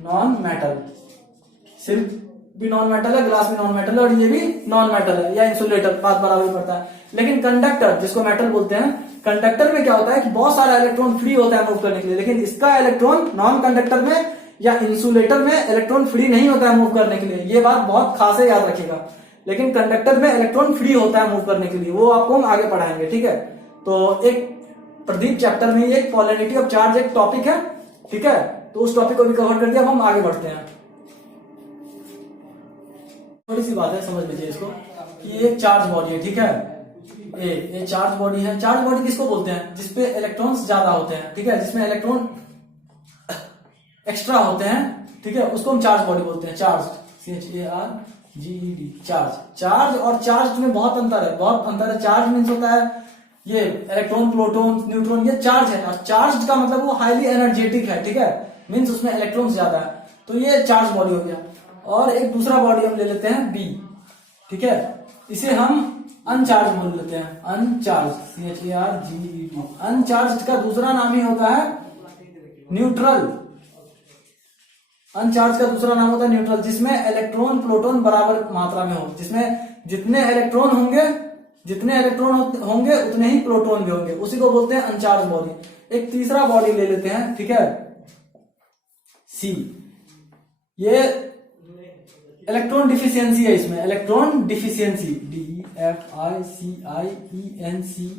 नॉन मेटल, सिर्फ भी नॉन मेटल है, ग्लास भी नॉन मेटल है और ये भी नॉन मेटल है, या इंसुलेटर, बात बराबर पड़ता है। लेकिन कंडक्टर जिसको मेटल बोलते हैं, कंडक्टर में क्या होता है कि बहुत सारा इलेक्ट्रॉन फ्री होता है मूव करने के लिए, लेकिन इसका इलेक्ट्रॉन नॉन कंडक्टर में या इंसुलेटर में इलेक्ट्रॉन फ्री नहीं होता है मूव करने के लिए। ये बात बहुत खास है, याद रखिएगा। लेकिन कंडक्टर में इलेक्ट्रॉन फ्री होता है मूव करने के लिए, वो आपको हम आगे पढ़ाएंगे, ठीक है। तो एक प्रदीप चैप्टर में एक पोलैरिटी ऑफ चार्ज एक टॉपिक है, ठीक है, तो उस टॉपिक को भी कवर कर दिया। अब हम आगे बढ़ते हैं। थोड़ी सी बात है, समझ लीजिए इसको कि ये एक चार्ज बॉडी है, ठीक है, ये चार्ज बॉडी है। चार्ज बॉडी किसको बोलते हैं? जिसपे इलेक्ट्रॉन्स ज्यादा होते हैं, ठीक है, जिसमें इलेक्ट्रॉन एक्स्ट्रा होते हैं, ठीक है, उसको हम चार्ज बॉडी बोलते हैं। Charge CHARGED, charge. चार्ज और चार्ज में बहुत अंतर है, बहुत अंतर है। चार्ज मीन्स होता है ये इलेक्ट्रॉन, प्रोटॉन, न्यूट्रॉन, ये चार्ज है। और चार्ज का मतलब वो हाईली एनर्जेटिक है, ठीक है, मीन्स उसमें इलेक्ट्रॉन्स ज्यादा है, तो ये चार्ज बॉडी हो गया। और एक दूसरा बॉडी हम ले लेते हैं B, ठीक है, इसे हम अनचार्ज बोल लेते हैं, अनचार्ज CHARGED। अनचार्ज का दूसरा नाम ही होता है न्यूट्रल। अनचार्ज का दूसरा नाम होता है न्यूट्रल, जिसमें इलेक्ट्रॉन प्रोटॉन बराबर मात्रा में हो, जिसमें जितने इलेक्ट्रॉन होंगे उतने ही प्रोटॉन भी होंगे, उसी को बोलते हैं अनचार्ज बॉडी। एक तीसरा बॉडी ले लेते हैं, ठीक है, C। ये इलेक्ट्रॉन डिफिशियंसी है, इसमें electron deficiency, DEFICIENCY,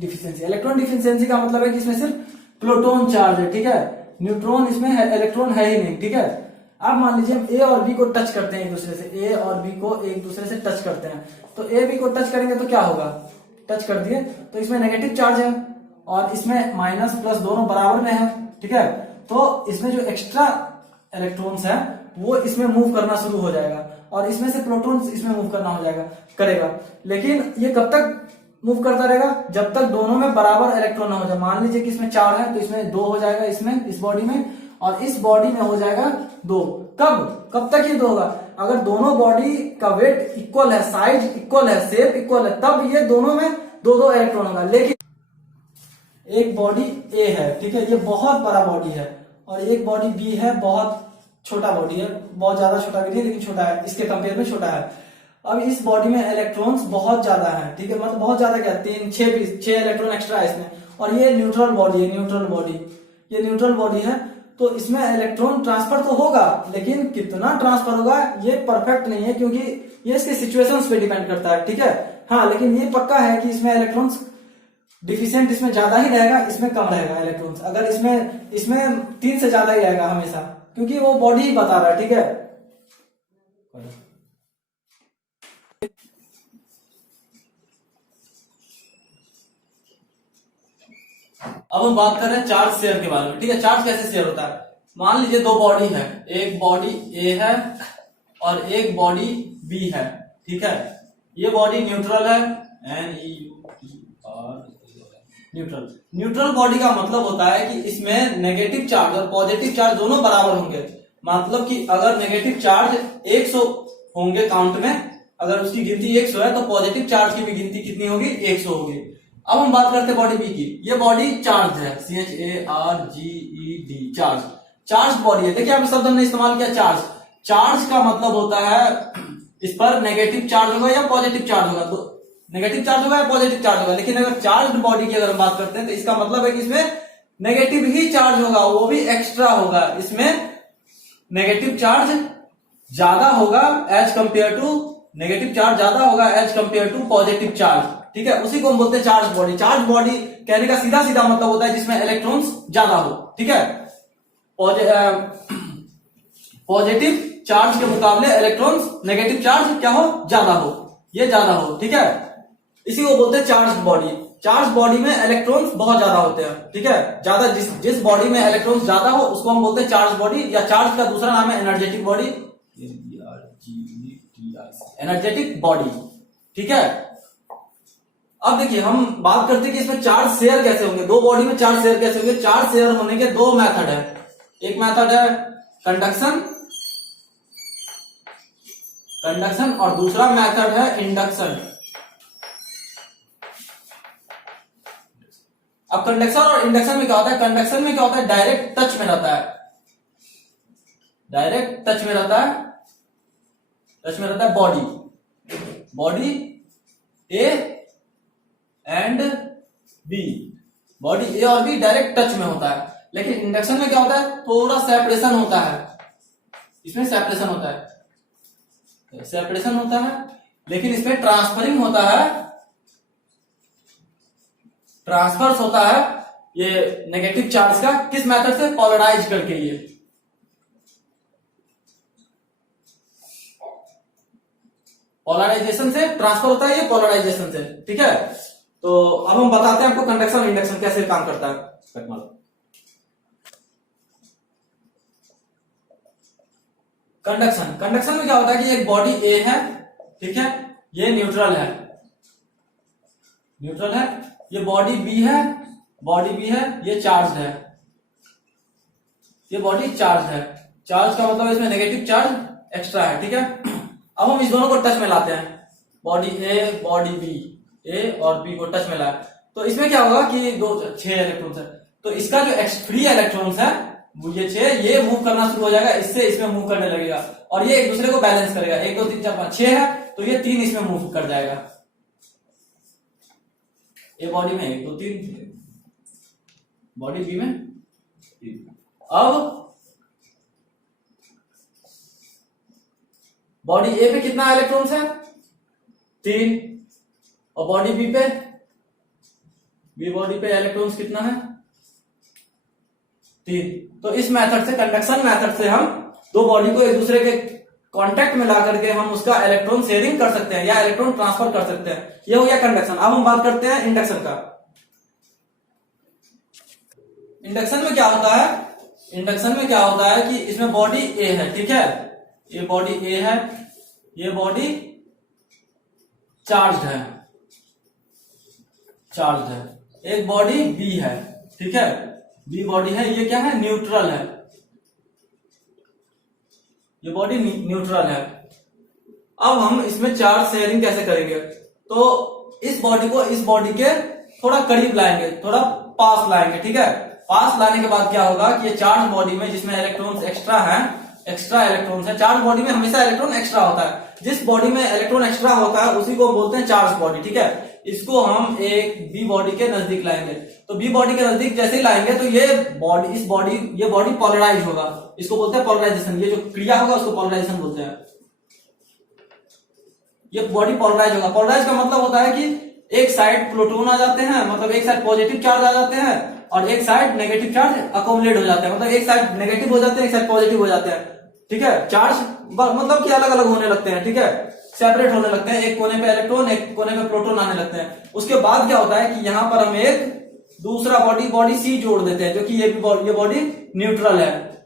deficiency. Electron deficiency का मतलब है कि इसमें सिर्फ प्रोटॉन चार्ज है, ठीक है, न्यूट्रॉन इसमें है, इलेक्ट्रॉन है ही नहीं, ठीक है। अब मान लीजिए हम A और B को टच करते हैं एक दूसरे से, A और B को एक दूसरे से टच करते हैं, तो A B को टच करेंगे तो क्या होगा? टच कर दिए तो इसमें नेगेटिव चार्ज है और इसमें माइनस प्लस दोनों बराबर में है, ठीक है, तो इसमें जो एक्स्ट्रा इलेक्ट्रॉन्स है वो इसमें मूव करना शुरू हो जाएगा और इसमें से प्रोटॉन्स इसमें मूव करना करेगा। लेकिन ये कब तक मूव करता रहेगा? जब तक दोनों में बराबर इलेक्ट्रॉन ना हो जाए। मान लीजिए कि इसमें 4 है तो इसमें 2 हो जाएगा, इसमें इस बॉडी में, और इस बॉडी में हो जाएगा 2। कब तक ये 2 होगा? अगर दोनों बॉडी का वेट इक्वल है, साइज इक्वल है, शेप इक्वल है, तब ये दोनों में 2-2 इलेक्ट्रॉन होगा। लेकिन एक बॉडी A है, ठीक है, ये बहुत बड़ा बॉडी है, और एक बॉडी B है, बहुत छोटा बॉडी है, बहुत ज्यादा छोटा भी नहीं लेकिन छोटा है, इसके कंपेयर में छोटा है। अब इस बॉडी में इलेक्ट्रॉन्स बहुत ज्यादा है, ठीक है, मतलब बहुत ज्यादा क्या, 6 इलेक्ट्रॉन एक्स्ट्रा है इसमें, और ये न्यूट्रल बॉडी है, ये न्यूट्रल बॉडी है, तो इसमें इलेक्ट्रॉन ट्रांसफर तो होगा, लेकिन कितना ट्रांसफर होगा ये परफेक्ट नहीं है, क्योंकि ये इसके सिचुएशंस पे डिपेंड करता है, ठीक है। हाँ, लेकिन ये पक्का है कि इसमें इलेक्ट्रॉन्स डिफिशिएंट इसमें ज्यादा ही रहेगा, इसमें कम रहेगा इलेक्ट्रॉन्स। अगर इसमें 3 से ज्यादा ही रहेगा हमेशा, क्योंकि वो बॉडी ही बता रहा है, ठीक है। अब हम बात कर रहे हैं चार्ज शेयर के बारे में, ठीक है। चार्ज कैसे शेयर होता है? मान लीजिए 2 बॉडी है, एक बॉडी A है और एक बॉडी B है, ठीक है। ये बॉडी न्यूट्रल है, न्यूट्रल बॉडी का मतलब होता है कि इसमें नेगेटिव चार्ज और पॉजिटिव चार्ज दोनों बराबर होंगे। मतलब कि अगर नेगेटिव चार्ज 100 होंगे काउंट में, अगर उसकी गिनती 100 है, तो पॉजिटिव चार्ज की भी गिनती कितनी होगी? 100 होगी। अब हम बात करते हैं बॉडी B की। ये बॉडी चार्ज है, CHARGED, चार्ज बॉडी है। देखिए आप शब्द हमने इस्तेमाल किया चार्ज। चार्ज का मतलब होता है इस पर नेगेटिव चार्ज होगा या पॉजिटिव चार्ज होगा, तो नेगेटिव चार्ज होगा या पॉजिटिव चार्ज होगा। लेकिन अगर चार्ज बॉडी की अगर हम बात करते हैं तो इसका मतलब है कि इसमें नेगेटिव ही चार्ज होगा, वो भी एक्स्ट्रा होगा। इसमें नेगेटिव चार्ज ज्यादा होगा as compare to positive charge, ठीक है। उसी को हम बोलते हैं चार्ज बॉडी। चार्ज बॉडी कहने का सीधा सीधा मतलब होता है जिसमें इलेक्ट्रॉन्स ज्यादा हो, ठीक है। पॉजिटिव चार्ज के मुकाबले इलेक्ट्रॉन्स नेगेटिव चार्ज क्या हो? ज्यादा हो, ये ज्यादा हो, ठीक है। इसी को बोलते हैं चार्ज बॉडी। चार्ज बॉडी में इलेक्ट्रॉन्स बहुत ज्यादा होते हैं, ठीक है। ज्यादा जिस बॉडी में इलेक्ट्रॉन्स ज्यादा हो उसको हम बोलते हैं चार्ज बॉडी, या चार्ज का दूसरा नाम है एनर्जेटिक बॉडी, एनर्जेटिक बॉडी, ठीक है। अब देखिए हम बात करते हैं कि इसमें चार्ज शेयर कैसे होंगे, दो बॉडी में चार्ज शेयर कैसे होंगे। चार्ज शेयर होने के दो मेथड है, एक मेथड है कंडक्शन कंडक्शन और दूसरा मेथड है इंडक्शन। अब कंडक्शन और इंडक्शन में क्या होता है, कंडक्शन में क्या होता है, डायरेक्ट टच में रहता है, डायरेक्ट टच में रहता है body A and B, body A और बी डायरेक्ट टच में होता है। लेकिन इंडक्शन में क्या होता है, थोड़ा सेपरेशन होता है, इसमें सेपरेशन होता है, लेकिन इसमें ट्रांसफरिंग होता है, ट्रांसफर्स होता है ये नेगेटिव चार्ज का, किस मेथड से, पोलराइज करके। ये पोलराइजेशन से ट्रांसफर होता है, ये पोलराइजेशन से, ठीक है। तो अब हम बताते हैं आपको कंडक्शन और इंडक्शन कैसे काम करता है। कंडक्शन में क्या होता है कि एक बॉडी ए है, ठीक है, ये न्यूट्रल है, ये बॉडी बी है, ये चार्ज है, ये बॉडी चार्ज है। चार्ज का मतलब इसमें नेगेटिव चार्ज एक्स्ट्रा है, ठीक है। अब हम इस दोनों को टच में लाते हैं, बॉडी ए बॉडी बी, ए और बी को टच में लाए, तो इसमें क्या होगा कि 6 इलेक्ट्रॉन्स है, तो इसका जो फ्री इलेक्ट्रॉन्स है ये 6, ये मूव करना शुरू हो जाएगा, इससे इसमें मूव करने लगेगा और ये एक दूसरे को बैलेंस करेगा। 1 2 3 4 5 6 है, तो ये 3 इसमें मूव कर जाएगा, ये बॉडी में 1 2 3, बॉडी बी में 3। अब बॉडी ए पे कितना इलेक्ट्रॉन्स है, 3, और बॉडी बी बॉडी पे इलेक्ट्रॉन्स कितना है, 3। तो इस मेथड से, कंडक्शन मेथड से हम दो बॉडी को एक दूसरे के कांटेक्ट में ला करके हम उसका इलेक्ट्रॉन शेयरिंग कर सकते हैं या इलेक्ट्रॉन ट्रांसफर कर सकते हैं। ये हो गया कंडक्शन। अब हम बात करते हैं इंडक्शन का। इंडक्शन में क्या होता है, कि इसमें बॉडी ए है, ठीक है, ये बॉडी ए है, ये बॉडी चार्ज है, एक बॉडी बी है, ठीक है, बी बॉडी है, ये क्या है, न्यूट्रल है, ये बॉडी न्यूट्रल है। अब हम इसमें चार्ज शेयरिंग कैसे करेंगे, तो इस बॉडी को इस बॉडी के थोड़ा करीब लाएंगे, थोड़ा पास लाएंगे, ठीक है। पास लाने के बाद क्या होगा कि ये चार्ज बॉडी में जिसमें इलेक्ट्रॉन्स एक्स्ट्रा इलेक्ट्रॉन्स है, चार्ज बॉडी में हमेशा इलेक्ट्रॉन एक्स्ट्रा होता है, जिस बॉडी में इलेक्ट्रॉन एक्स्ट्रा होता है उसी को बोलते हैं चार्ज बॉडी, ठीक है। इसको हम एक बी बॉडी के नजदीक लाएंगे, तो बी बॉडी के नजदीक जैसे ही लाएंगे तो ये बॉडी पोलराइज होगा, इसको बोलते हैं पोलराइजेशन। ये जो क्रिया होगा उसको पोलराइजेशन बोलते हैं। ये बॉडी पोलराइज होगा। पोलराइज का मतलब होता है कि एक साइड प्रोटॉन आ जाते हैं, मतलब एक साइड पॉजिटिव चार्ज आ जाते हैं, और एक साइड नेगेटिव चार्ज अकोमुलेट हो जाते हैं, मतलब एक साइड नेगेटिव हो जाते हैं, एक साइड पॉजिटिव हो जाते हैं, ठीक है। चार्ज मतलब कि अलग अलग होने लगते हैं, ठीक है, सेपरेट होने लगते हैं, एक कोने पे इलेक्ट्रॉन एक कोने पे प्रोटॉन आने लगते हैं। उसके बाद क्या होता है कि यहाँ पर हम एक दूसरा बॉडी सी जोड़ देते हैं, जो कि ये बॉडी न्यूट्रल है,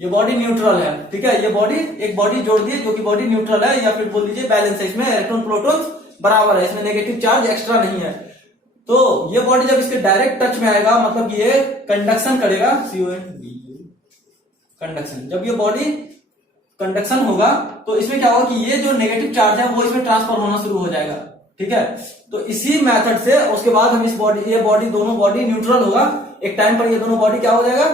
ये बॉडी न्यूट्रल है, ठीक है। ये बॉडी एक बॉडी जोड़ दी जो कि बॉडी न्यूट्रल है, या फिर बोल दीजिए बैलेंस है, इसमें इलेक्ट्रॉन प्रोटॉन बराबर है, इसमें नेगेटिव चार्ज एक्स्ट्रा नहीं है। तो ये बॉडी जब इसके डायरेक्ट टच में आएगा, मतलब ये कंडक्शन करेगा, कंडक्शन। जब ये बॉडी कंडक्शन होगा तो इसमें क्या होगा कि ये जो नेगेटिव चार्ज है वो इसमें ट्रांसफर होना शुरू हो जाएगा, ठीक है। तो इसी मेथड से उसके बाद हम दोनों बॉडी न्यूट्रल होगा, एक टाइम पर ये दोनों बॉडी क्या हो जाएगा,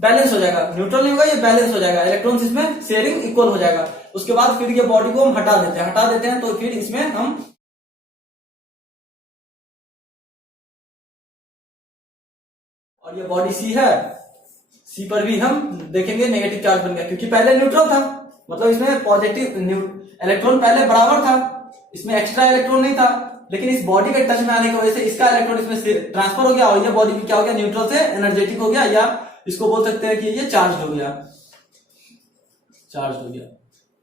बैलेंस हो जाएगा, न्यूट्रल नहीं होगा, ये बैलेंस हो जाएगा, इलेक्ट्रॉन्स इसमें शेयरिंग इक्वल हो जाएगा। उसके बाद फिर ये बॉडी को हम हटा देते हैं, तो फिर इसमें हम और ये बॉडी सी है, सी पर भी हम देखेंगे नेगेटिव चार्ज बन गया, क्योंकि पहले न्यूट्रल था, मतलब इसमें पॉजिटिव इलेक्ट्रॉन पहले बराबर था, इसमें एक्स्ट्रा इलेक्ट्रॉन नहीं था, लेकिन इस बॉडी के टच में आने की वजह से इसका इलेक्ट्रॉन इसमें ट्रांसफर हो गया और ये बॉडी क्या हो गया, न्यूट्रल से एनर्जेटिक हो गया, या इसको बोल सकते हैं कि ये चार्ज हो गया।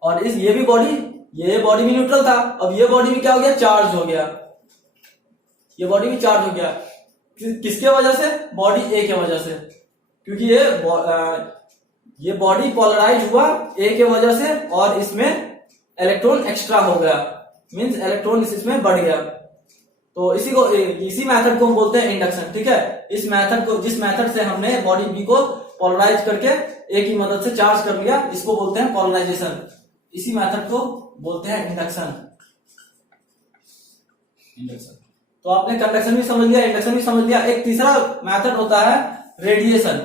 और ये भी बॉडी भी न्यूट्रल था, अब ये बॉडी भी क्या हो गया, चार्ज हो गया, ये बॉडी भी चार्ज हो गया। किसके वजह से, बॉडी ए के वजह से, क्योंकि ये बॉडी पोलराइज हुआ ए के वजह से और इसमें इलेक्ट्रॉन एक्स्ट्रा हो गया, मींस इलेक्ट्रॉन इसमें बढ़ गया, तो इसी मेथड को हम बोलते हैं इंडक्शन, ठीक है। इस मेथड को, जिस मेथड से हमने बॉडी बी को पोलराइज करके ए की मदद से चार्ज कर लिया, इसको बोलते हैं पोलराइजेशन। इसी मेथड को बोलते हैं इंडक्शन। तो आपने कंडक्शन भी समझ लिया, इंडक्शन भी समझ लिया। एक तीसरा मेथड होता है रेडिएशन।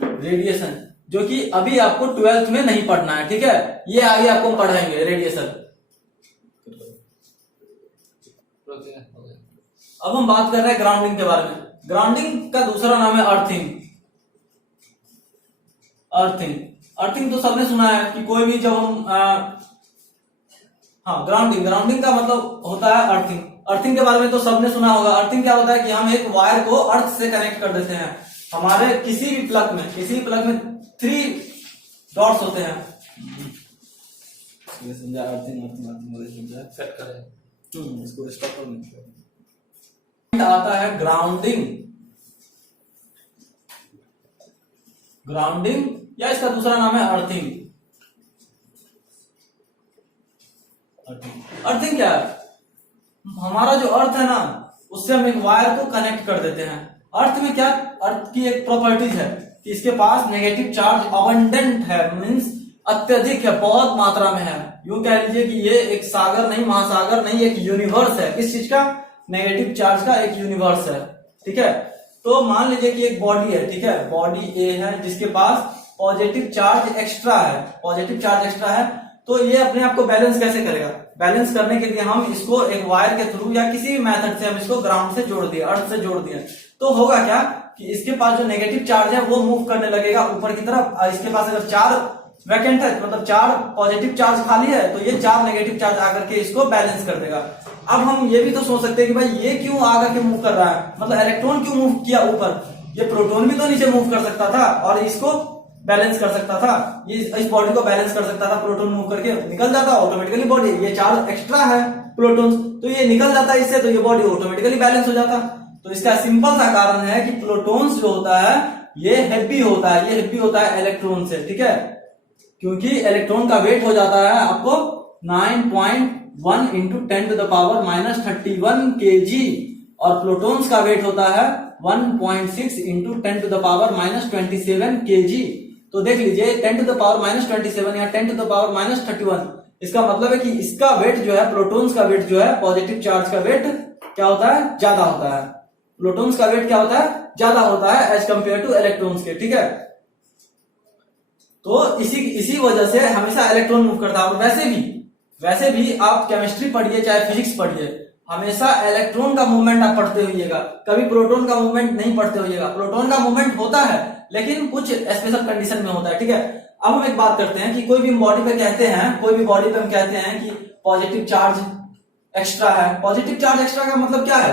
रेडिएशन जो कि अभी आपको 12th में नहीं पढ़ना है, ठीक है। ये आगे आपको पढ़ाएंगे रेडिएशन। अब हम बात कर रहे हैं ग्राउंडिंग के बारे में। ग्राउंडिंग का दूसरा नाम है अर्थिंग। अर्थिंग अर्थिंग तो सबने सुना है कि कोई भी जब हम ग्राउंडिंग का मतलब होता है अर्थिंग। अर्थिंग के बारे में तो सबने सुना होगा। अर्थिंग क्या होता है कि हम एक वायर को अर्थ से कनेक्ट कर देते हैं। हमारे किसी भी प्लग में 3 डॉट्स होते हैं। समझा? सेट करें इसको स्टॉप कर। आता है ग्राउंडिंग या इसका दूसरा नाम है अर्थिंग। अर्थिंग क्या है? हमारा जो अर्थ है ना, उससे हम एक वायर को कनेक्ट कर देते हैं। अर्थ में क्या, अर्थ की एक प्रॉपर्टीज है कि इसके पास नेगेटिव चार्ज अबंडेंट है, मींस अत्यधिक है, बहुत मात्रा में है। यूं कह लीजिए कि ये एक सागर नहीं, महासागर नहीं, एक यूनिवर्स है। किस चीज का? नेगेटिव चार्ज का एक यूनिवर्स है, ठीक है। तो मान लीजिए कि एक बॉडी है, ठीक है, बॉडी ए है जिसके पास पॉजिटिव चार्ज एक्स्ट्रा है। तो ये अपने आप को बैलेंस कैसे करेगा? बैलेंस करने के लिए हम इसको एक वायर के थ्रू या किसी भी मेथड से हम इसको ग्राउंड से जोड़ दिए, अर्थ से जोड़ दिए, तो होगा क्या कि इसके पास जो नेगेटिव चार्ज है वो मूव करने लगेगा ऊपर की तरफ। इसके पास अगर 4 वैकेंट है, मतलब 4 पॉजिटिव चार्ज खाली है, तो ये 4 नेगेटिव चार्ज आकर के इसको बैलेंस कर देगा। अब हम ये भी तो सोच सकते हैं कि भाई ये क्यों आकर के मूव कर रहा है, मतलब इलेक्ट्रॉन क्यों मूव किया ऊपर? ये प्रोटॉन भी तो नीचे मूव कर सकता था और इसको बैलेंस कर सकता था, ये इस बॉडी को बैलेंस कर सकता था। प्रोटॉन मूव करके निकल जाता ऑटोमेटिकली बॉडी, ये चार्ज एक्स्ट्रा है प्रोटॉन, तो ये निकल जाता इससे, तो ये बॉडी ऑटोमेटिकली बैलेंस हो जाता। तो इसका सिंपल सा कारण है कि प्रोटॉन्स जो होता है ये हेवी होता है इलेक्ट्रॉन से, ठीक है। क्योंकि इलेक्ट्रॉन का वेट हो जाता है आपको 9.1 इंटू 10⁻³ kg और प्रोटॉन्स का वेट होता है 1.6 इंटू 10⁻27 kg। तो देख लीजिए 10⁻27 या 10⁻31, इसका मतलब है कि इसका वेट जो है, प्रोटॉन्स का वेट जो है, पॉजिटिव चार्ज का वेट क्या होता है? ज्यादा होता है। प्रोटॉन्स का वेट क्या होता है? ज्यादा होता है एज कंपेयर टू इलेक्ट्रॉन्स के, ठीक है। तो इसी वजह से हमेशा इलेक्ट्रॉन मूव करता है। और वैसे भी आप केमिस्ट्री पढ़िए चाहे फिजिक्स पढ़िए, हमेशा इलेक्ट्रॉन का मूवमेंट आप पढ़ते होइएगा, कभी प्रोटॉन का मूवमेंट नहीं पढ़ते होइएगा। प्रोटॉन का मूवमेंट होता है लेकिन कुछ स्पेशल कंडीशन में होता है, ठीक है। अब हम एक बात करते हैं कि कोई भी बॉडी पे हम कहते हैं कि पॉजिटिव चार्ज एक्स्ट्रा है। पॉजिटिव चार्ज एक्स्ट्रा का मतलब क्या है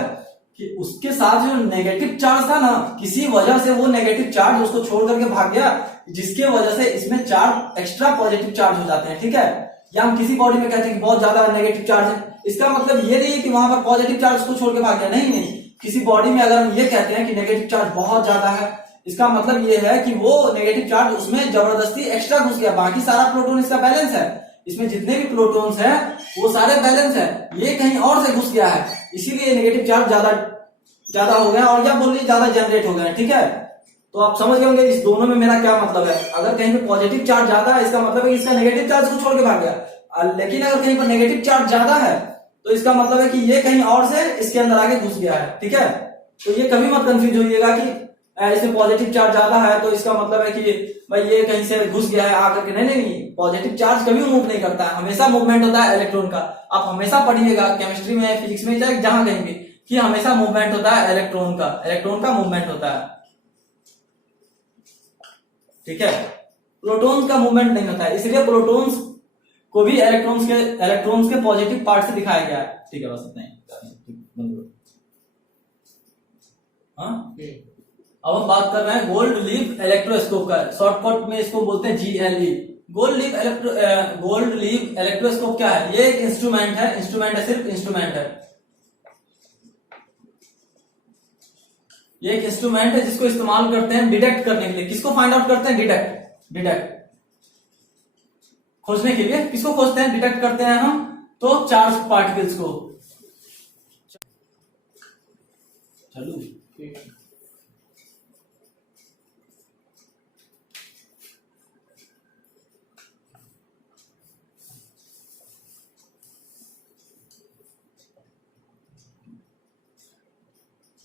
कि उसके साथ जो नेगेटिव चार्ज था ना, किसी वजह से वो नेगेटिव चार्ज उसको छोड़ करके भाग गया, जिसके वजह से इसमें 4 एक्स्ट्रा पॉजिटिव चार्ज हो जाते हैं, ठीक है। या हम किसी बॉडी में कहते हैं कि बहुत ज्यादा नेगेटिव चार्ज है, इसका मतलब ये नहीं है कि वहां पर पॉजिटिव चार्ज को छोड़ के भाग गया, नहीं। किसी बॉडी में अगर हम ये कहते हैं कि नेगेटिव चार्ज बहुत ज्यादा है, इसका मतलब ये है कि वो नेगेटिव चार्ज उसमें जबरदस्ती एक्स्ट्रा घुस गया। बाकी सारा प्रोटॉन इसका बैलेंस है, इसमें जितने भी प्रोटॉन्स हैं वो सारे बैलेंस है, ये कहीं और से घुस गया है, इसीलिए नेगेटिव चार्ज ज्यादा हो गया और या बोलिए ज्यादा जनरेट हो गया, ठीक है। तो आप समझ गए होंगे इस दोनों में मेरा क्या मतलब है। अगर कहीं पे पॉजिटिव चार्ज ज्यादा है, इसका मतलब है कि इसका नेगेटिव चार्ज को छोड़ के भाग गया, लेकिन अगर कहीं पर नेगेटिव चार्ज ज्यादा है तो इसका मतलब है कि ये कहीं और से इसके अंदर आके घुस गया है, ठीक है। तो ये कभी मत कंफ्यूज होइएगा कि इसमें पॉजिटिव चार्ज ज्यादा है तो इसका मतलब है कि भाई ये कहीं से घुस गया है आकर के, नहीं। पॉजिटिव चार्ज कभी मूव नहीं करता है, हमेशा मूवमेंट होता है इलेक्ट्रॉन का। आप हमेशा पढ़िएगा केमिस्ट्री में, फिजिक्स में, चाहे जहां कहीं भी, कि हमेशा मूवमेंट होता है इलेक्ट्रॉन का मूवमेंट होता है, ठीक है। प्रोटॉन्स का मूवमेंट नहीं होता है, इसलिए प्रोटॉन्स को भी इलेक्ट्रॉन्स के पॉजिटिव पार्ट से दिखाया गया है, ठीक है। बस इतना ही। हाँ, अब हम बात कर रहे हैं गोल्ड लीफ इलेक्ट्रोस्कोप का, शॉर्टकट में इसको बोलते हैं GLE। गोल्ड लीफ इलेक्ट्रोस्कोप क्या है? ये एक इंस्ट्रूमेंट है, सिर्फ इंस्ट्रूमेंट है। ये एक इंस्ट्रूमेंट है जिसको इस्तेमाल करते हैं डिटेक्ट करने के लिए। किसको फाइंड आउट करते हैं? डिटेक्ट। खोजने के लिए किसको खोजते हैं, डिटेक्ट करते हैं हम, तो चार्ज पार्टिकल्स को। चलो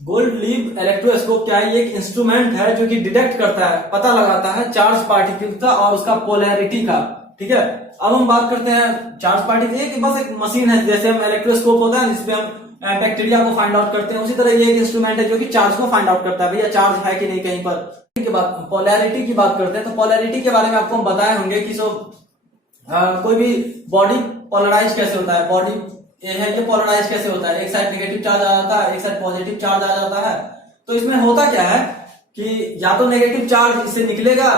गोल्ड लीफ इलेक्ट्रोस्कोप क्या है, ये एक इंस्ट्रूमेंट है जो कि डिटेक्ट करता है, पता लगाता है चार्ज पार्टिकल का और उसका पोलैरिटी का। ठीक है, अब हम बात करते हैं चार्ज पार्टिकल, एक बस एक मशीन है, जैसे हम इलेक्ट्रोस्कोप होता है जिसपे हम बैक्टीरिया को फाइंड आउट करते हैं, उसी तरह ये एक इंस्ट्रूमेंट है जो कि चार्ज को फाइंड आउट करता है, भैया चार्ज है कि नहीं कहीं पर। के बाद पोलैरिटी की बात करते हैं, तो पोलैरिटी के बारे में आपको हम बताए होंगे कि कोई भी बॉडी पोलराइज कैसे होता है, बॉडी ये है ये पोलराइज कैसे होता है, एक साइड नेगेटिव चार्ज आ जाता है, एक साइड पॉजिटिव चार्ज आ जाता है। तो इसमें होता क्या है कि या तो नेगेटिव चार्ज इससे निकलेगा,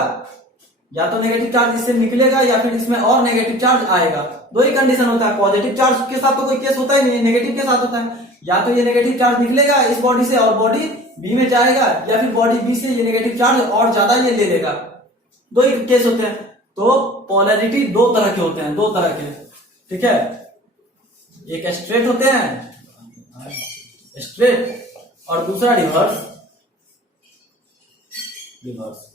या तो नेगेटिव चार्ज इससे निकलेगा या फिर इसमें और नेगेटिव चार्ज आएगा। दो ही कंडीशन होता है, पॉजिटिव चार्ज के साथ तो कोई केस होता ही नहीं, नेगेटिव के साथ होता है। या तो ये नेगेटिव चार्ज निकलेगा इस बॉडी से और बॉडी बी में जाएगा, या फिर बॉडी बी से ये नेगेटिव चार्ज और ज्यादा ये ले लेगा। दो ही केस होते हैं। तो पोलैरिटी दो तरह के होते हैं, दो तरह के। ठीक है, एक स्ट्रेट होते हैं, स्ट्रेट, और दूसरा रिवर्स। रिवर्स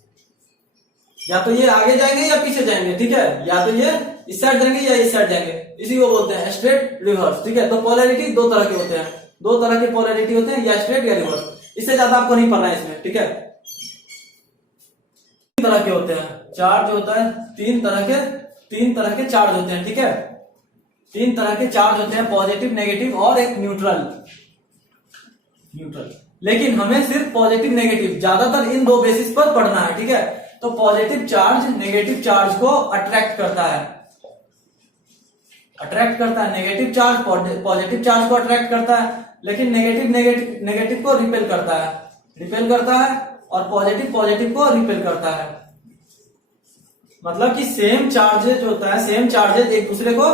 या तो ये आगे जाएंगे या पीछे जाएंगे। ठीक है, या तो ये इस साइड जाएंगे या इस साइड जाएंगे, इसी को बोलते हैं स्ट्रेट रिवर्स। ठीक है, तो पोलैरिटी दो तरह के होते हैं, दो तरह के पोलैरिटी होते हैं, या स्ट्रेट या रिवर्स। इससे ज्यादा आपको नहीं पढ़ना है इसमें। ठीक है, तीन तरह के होते हैं चार्ज होता है, तीन तरह के चार्ज होते हैं। ठीक है, तीन तरह के चार्ज होते हैं, पॉजिटिव, नेगेटिव और एक न्यूट्रल। लेकिन हमें सिर्फ पॉजिटिव नेगेटिव ज्यादातर इन दो बेसिस पर पढ़ना है। ठीक है, तो पॉजिटिव चार्ज नेगेटिव चार्ज को अट्रैक्ट करता है, नेगेटिव चार्ज पॉजिटिव चार्ज को अट्रैक्ट करता है, लेकिन नेगेटिव को रिपेल करता है, और पॉजिटिव को रिपेल करता है। मतलब कि सेम चार्जेज होता है, सेम चार्जेज एक दूसरे को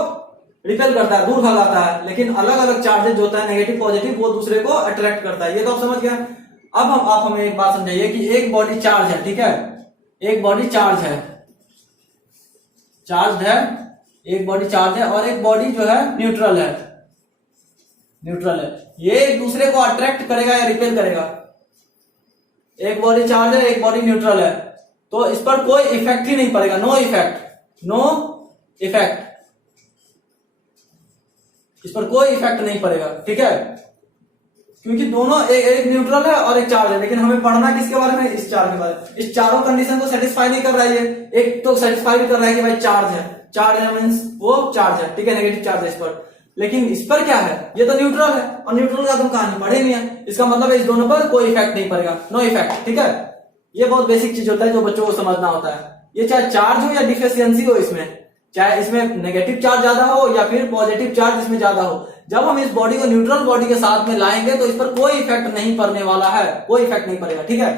रिपेल करता है, दूर भगाता है, लेकिन अलग अलग चार्जेज होता है नेगेटिव पॉजिटिव, वो दूसरे को अट्रैक्ट करता है। ये तो आप समझ गए। अब आप हमें एक बात समझाइए कि एक बॉडी चार्ज है। ठीक है, एक बॉडी चार्ज है, एक बॉडी चार्ज है, और एक बॉडी जो है न्यूट्रल है। ये एक दूसरे को अट्रैक्ट करेगा या रिपेल करेगा। एक बॉडी चार्ज है, एक बॉडी न्यूट्रल है, तो इस पर कोई इफेक्ट ही नहीं पड़ेगा, नो इफेक्ट, इस पर कोई इफेक्ट नहीं पड़ेगा। ठीक है, क्योंकि दोनों एक न्यूट्रल है और एक चार्ज है, लेकिन हमें पढ़ना किसके बारे में, इस चार्ज के बारे में। इस चारों कंडीशन को सेटिस्फाई नहीं कर रहा है, एक तो सेटिस्फाई भी कर रहा है कि भाई चार्ज है मीन्स वो चार्ज है। ठीक है, नेगेटिव चार्ज है इस पर, लेकिन इस पर क्या है, ये तो न्यूट्रल है, और न्यूट्रल का तुम कहानी पढ़े नहीं है, इसका मतलब है इस दोनों पर कोई इफेक्ट नहीं पड़ेगा, नो इफेक्ट। ठीक है, ये बहुत बेसिक चीज होता है जो बच्चों को समझना होता है। ये चाहे चार्ज हो या डिफिशियंसी हो, इसमें चाहे इसमें नेगेटिव चार्ज ज्यादा हो या फिर पॉजिटिव चार्ज इसमें ज्यादा हो, जब हम इस बॉडी को न्यूट्रल बॉडी के साथ में लाएंगे तो इस पर कोई इफेक्ट नहीं पड़ने वाला है, कोई इफेक्ट नहीं पड़ेगा। ठीक है,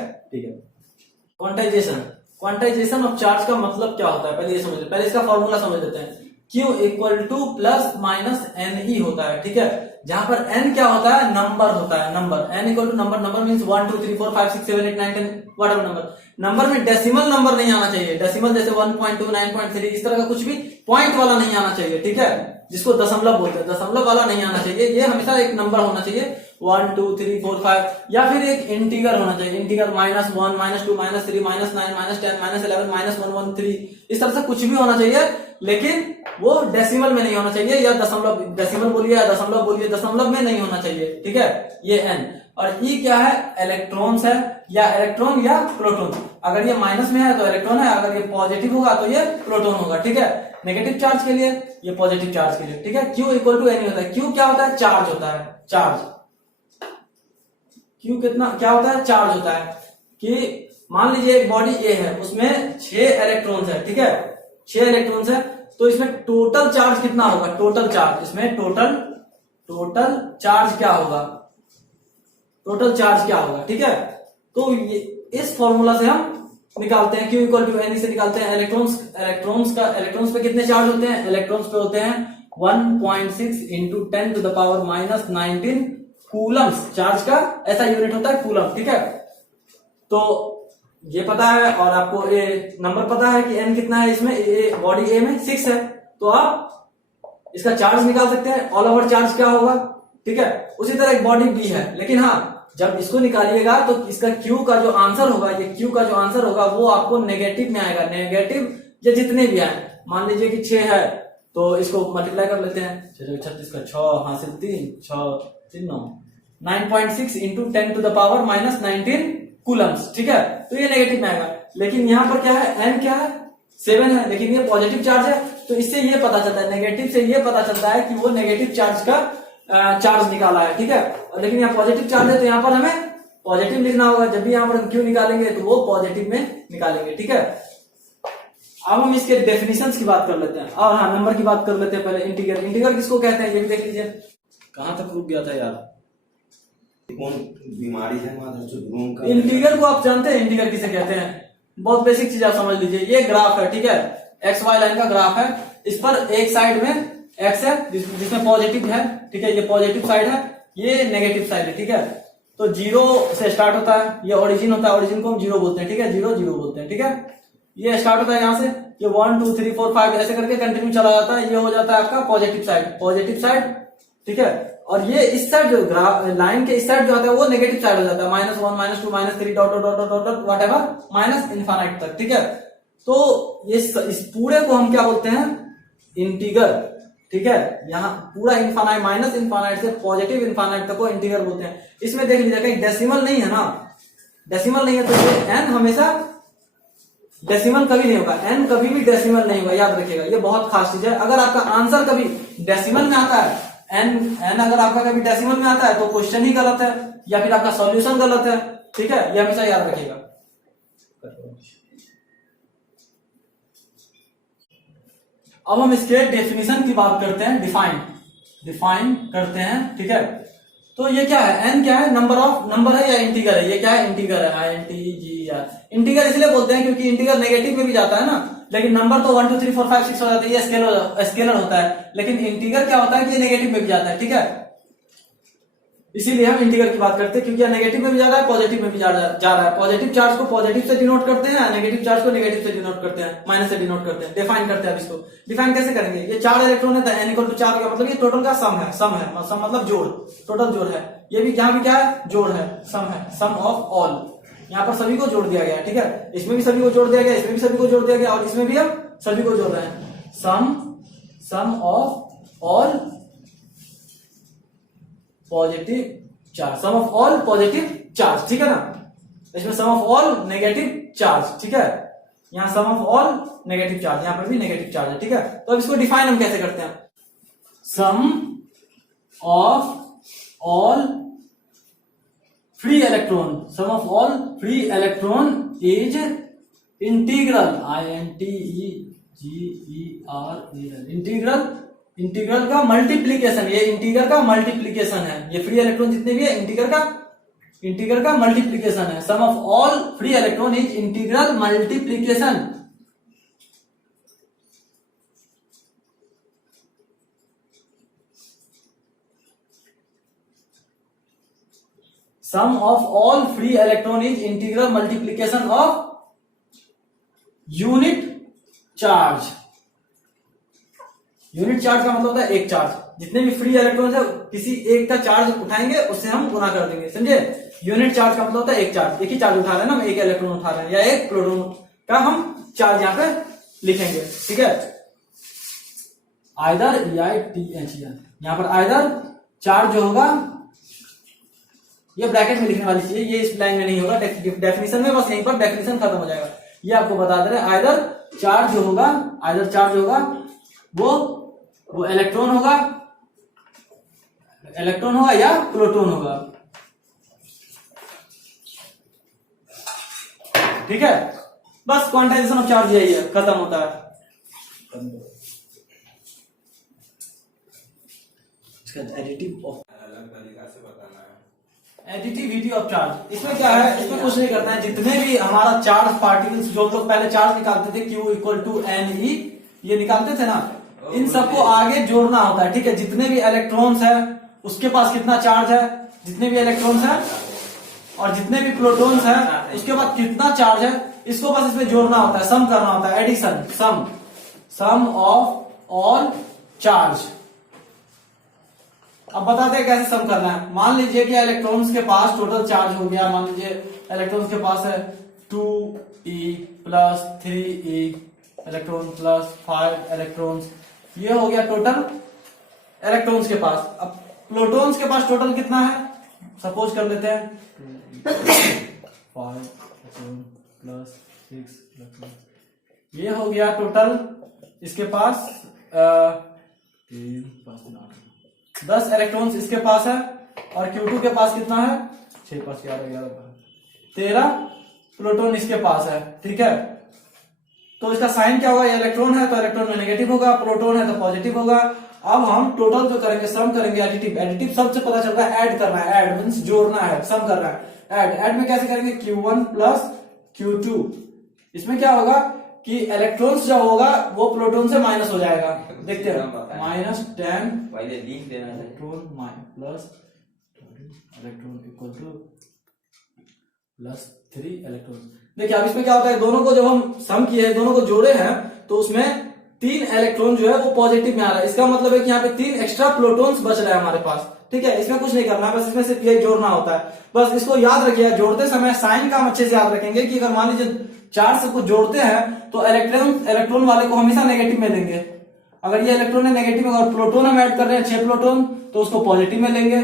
क्वांटाइजेशन ऑफ चार्ज का मतलब क्या होता है, पहले ये समझ लो, पहले इसका फॉर्मूला समझ लेते हैं। Q equal two plus minus NE होता है। ठीक है, जहां पर N क्या होता है, नंबर होता है, number. N equal to number means 1 2 3 4 5 6 7 8 9 10 whatever number में डेसिमल नंबर नहीं आना चाहिए, डेसिमल जैसे 1.2 9.3 इस तरह का कुछ भी पॉइंट वाला नहीं आना चाहिए। ठीक है, जिसको दशमलव बोलते हैं, दशमलव वाला नहीं आना चाहिए, ये हमेशा एक नंबर होना चाहिए, 1 2 3 4 5, या फिर एक इंटीगर होना चाहिए, इंटीगर -1 -2 -3 -9 -10 -11 -1 1 3, इस तरह से कुछ भी होना चाहिए, लेकिन वो डेसिमल में नहीं होना चाहिए, या दशमलव, डेसिमल बोलिए या दशमलव बोलिए, दशमलव में नहीं होना चाहिए। ठीक है, ये N। और E क्या है, इलेक्ट्रॉन्स है, या इलेक्ट्रॉन या प्रोटॉन। अगर ये माइनस में है तो इलेक्ट्रॉन है, अगर ये पॉजिटिव होगा तो ये प्रोटॉन होगा। ठीक है, नेगेटिव चार्ज के लिए, ये पॉजिटिव चार्ज के लिए। ठीक है, Q इक्वल टू NE होता है। Q क्या होता है, चार्ज होता है, चार्ज। Q कितना क्या होता है, चार्ज होता है। कि मान लीजिए एक बॉडी A है, उसमें 6 इलेक्ट्रॉन्स है। ठीक है, 6 इलेक्ट्रॉन्स है, तो इसमें टोटल चार्ज कितना होगा, टोटल चार्ज, इसमें टोटल चार्ज क्या होगा, टोटल चार्ज क्या होगा। ठीक है, तो ये इस फॉर्मूला से हम निकालते हैं, Q इक्वल टू NE से निकालते हैं। इलेक्ट्रॉन्स पे कितने चार्ज होते हैं, इलेक्ट्रॉन्स पे होते हैं 1.6 into 10 to the power -19 coulombs. Charge का ऐसा यूनिट होता है कूलम। ठीक है, तो ये पता है और आपको ए नंबर पता है कि एन कितना है इसमें, बॉडी ए में 6 है, तो आप इसका चार्ज निकाल सकते हैं। ऑल ओवर चार्ज क्या होगा, ठीक है। उसी तरह एक बॉडी बी है, लेकिन हाँ जब इसको निकालिएगा तो इसका क्यू का जो आंसर होगा, ये क्यू का जो आंसर होगा वो आपको नेगेटिव में आएगा। नेगेटिव ये जितने भी आए, मान लीजिए कि 6 है तो इसको मल्टीप्लाई कर लेते हैं, 36 का 6 हासिल 3 6 3 9 9.6 into 10 to the power minus 19 coulombs, ठीक है। तो ये नेगेटिव में आएगा। लेकिन यहाँ पर क्या है, एन क्या है 7 है, लेकिन ये पॉजिटिव चार्ज है, तो इससे ये पता चलता है, नेगेटिव से ये पता चलता है कि वो नेगेटिव चार्ज का चार्ज निकाला है, ठीक है। लेकिन यहाँ पॉजिटिव चार्ज है तो यहाँ पर हमें पॉजिटिव लिखना होगा। जब भी यहाँ पर हम क्यू निकालेंगे तो वो पॉजिटिव में निकालेंगे, ठीक है। अब हम इसके डेफिनेशंस की बात कर लेते हैं और हाँ नंबर की बात कर लेते हैं पहले। इंटीग्रल, इंटीग्रल किसको कहते हैं ये भी देख लीजिए। कहां तक रुक गया था यार, कौन बीमारी है का? इंटीग्रल को आप जानते हैं, इंटीग्रल किसे कहते हैं, बहुत बेसिक चीज आप समझ लीजिए। ये ग्राफ है, ठीक है, एक्स वाई लाइन का ग्राफ है। इस पर एक साइड में एक्स है जिसमें पॉजिटिव है, ठीक है, ये पॉजिटिव साइड है, ये नेगेटिव साइड है, ठीक है। तो 0 से स्टार्ट होता है, ये ओरिजिन होता है, ओरिजिन को हम 0 बोलते हैं, ठीक है, 0 0 बोलते हैं, ठीक है। ये स्टार्ट होता है यहाँ से, ये 1 2 3 4 5 ऐसे करके कंटिन्यू चला जाता है। ये हो जाता है आपका पॉजिटिव साइड, ठीक है। और ये इस साइड जो लाइन के इस साइड जो आता है वो नेगेटिव साइड हो जाता है, -1 -2 -3 dot dot dot dot whatever minus infinite तक, ठीक है। तो ये इस पूरे को हम क्या बोलते हैं, इंटीग्रल, ठीक है। यहाँ पूरा इनफाइनाइट माइनस इनफाइनाइट से पॉजिटिव इनफाइनाइट तक को इंटीग्रल बोलते हैं। इसमें देख लीजिए कहीं डेसिमल नहीं है ना, डेसिमल नहीं है तो ये एन हमेशा डेसिमल कभी नहीं होगा, एन कभी भी डेसिमल नहीं होगा, याद रखिएगा, ये बहुत खास चीज है। अगर आपका आंसर कभी डेसिमल में आता है, एन अगर आपका कभी डेसिमल में आता है तो क्वेश्चन ही गलत है या फिर आपका सॉल्यूशन गलत है, ठीक है, ये हमेशा याद रखिएगा। अब हम इसके डेफिनेशन की बात करते हैं, डिफाइन करते हैं, ठीक है। तो ये क्या है, एन क्या है, नंबर है या इंटीग्रल है, ये क्या है, इंटीग्रल है, INTGR। इंटीग्रल इसलिए बोलते हैं क्योंकि इंटीग्रल नेगेटिव में भी जाता है ना, लेकिन नंबर तो 1 2 3 4 5 6 हो जाता है, ये स्केलर होता है। लेकिन इंटीग्रल क्या होता है कि ये नेगेटिव में भी जाता है, ठीक है। इसीलिए हम इंटीग्रल की बात करते हैं क्योंकि नेगेटिव में भी जा रहा है, पॉजिटिव में भी जा रहा है। पॉजिटिव चार्ज को पॉजिटिव से डिनोट करते हैं, नेगेटिव चार्ज को नेगेटिव से डिनोट करते हैं, माइनस से डिनोट करते हैं। डिफाइन करते हैं, इसको डिफाइन कैसे करेंगे, ये 4 इलेक्ट्रॉन है तो n = 4 का मतलब ये टोटल का सम है, सम मतलब जोड़, टोटल जोड़ है। ये भी यहाँ भी क्या है, जोड़ है, सम ऑफ ऑल। यहाँ पर सभी को जोड़ दिया गया, ठीक है। इसमें भी सभी को जोड़ दिया गया, इसमें भी सभी को जोड़ दिया गया और इसमें भी हम सभी को जोड़ रहे हैं। Sum of all positive charge, sum of all positive charge, ठीक है ना। इसमें sum of all negative charge, ठीक है। यहाँ sum of all negative charge, यहाँ पर भी नेगेटिव चार्ज है, ठीक है। तो अब इसको डिफाइन हम कैसे करते हैं, sum of all free electron, sum of all free electron is integral, INTEGRAL, integral का मल्टीप्लीकेशन, ये इंटीग्रल का मल्टीप्लीकेशन है। ये फ्री इलेक्ट्रॉन जितने भी है इंटीग्रल का मल्टीप्लीकेशन है। Sum of all free electron is integral multiplication. Sum of all free electron is integral multiplication of unit charge. Unit charge का मतलब होता है एक चार्ज, जितने भी फ्री इलेक्ट्रॉन है किसी एक का चार्ज उठाएंगे उससे हम गुना कर देंगे, समझे। यूनिट चार्ज का मतलब होता है एक चार्ज, एक ही चार्ज उठा रहे हैं ना, हम एक इलेक्ट्रॉन उठा रहे हैं या एक प्रोटॉन का हम चार्ज यहाँ पे लिखेंगे, ठीक है। आइदर EITHER, यहाँ पर आइदर चार्ज जो होगा ये ब्रैकेट में लिखने वाली चीज है, ये इस लाइन में नहीं होगा, डेफिनेशन में बस यहीं पर डेफिनेशन खत्म हो जाएगा। ये आपको बता दे रहे हैं, आइदर चार्ज जो होगा वो इलेक्ट्रॉन होगा या प्रोटॉन होगा, ठीक है। बस क्वांटाइजेशन ऑफ चार्ज यही है, खत्म होता है। एडिटिव ऑफ अलग तरीका से बताना है, एडिटिविटी ऑफ चार्ज। इसमें क्या है, इसमें कुछ नहीं करना है, जितने भी हमारा चार्ज पार्टिकल्स, जो लोग पहले चार्ज निकालते थे Q = NE, ये निकालते थे ना, इन सबको आगे जोड़ना होता है, ठीक है। जितने भी इलेक्ट्रॉन्स है उसके पास कितना चार्ज है, जितने भी इलेक्ट्रॉन्स है और जितने भी प्रोटॉन्स हैं उसके बाद कितना चार्ज है इसको बस इसमें जोड़ना होता है, सम करना होता है, addition, sum of all charge. अब बताते हैं कैसे सम करना है। मान लीजिए कि इलेक्ट्रॉन्स के पास टोटल चार्ज हो गया, मान लीजिए इलेक्ट्रॉन्स के पास है 2e plus 3e electron plus 5 electrons, ये हो गया टोटल इलेक्ट्रॉन्स के पास। अब प्रोटॉन्स के पास टोटल कितना है, सपोज कर लेते हैं 5 प्लस 6 इलेक्ट्रॉन, ये हो गया टोटल इसके पास 10 इलेक्ट्रॉन्स इसके पास है। और Q2 के पास कितना है 6 5 11 13 प्रोटॉन इसके पास है, ठीक है। तो इसका साइन क्या होगा, ये इलेक्ट्रॉन है तो इलेक्ट्रॉन में नेगेटिव होगा, प्रोटॉन है तो पॉजिटिव होगा। अब हम टोटल जो करेंगे सम करेंगे, एडिटिव सबसे पता चल रहा है ऐड करना है, ऐड मींस जोड़ना है, सम करना है। ऐड में कैसे करेंगे, Q1 प्लस Q2, इसमें क्या होगा कि इलेक्ट्रॉन्स जो होगा वो प्रोटॉन से माइनस हो जाएगा, देखते हैं -10 पहले लिख देना है electron plus electron equal two plus 3 electron. देखिए अब इसमें क्या होता है, दोनों को जब हम सम किए हैं, दोनों को जोड़े हैं तो उसमें 3 इलेक्ट्रॉन जो है वो पॉजिटिव में आ रहा है। इसका मतलब है कि यहाँ पे 3 एक्स्ट्रा प्रोटॉन्स बच रहे हैं हमारे पास, ठीक है। इसमें कुछ नहीं करना है, बस इसमें सिर्फ यही जोड़ना होता है। बस इसको याद रखिए, जोड़ते समय साइन का हम अच्छे से याद रखेंगे कि अगर मान लीजिए चार्ज से कुछ जोड़ते हैं तो इलेक्ट्रॉन वाले को हमेशा नेगेटिव में लेंगे। अगर ये इलेक्ट्रॉन है नेगेटिव में और प्रोटॉन हम ऐड कर रहे हैं 6 प्रोटॉन तो उसको पॉजिटिव में लेंगे।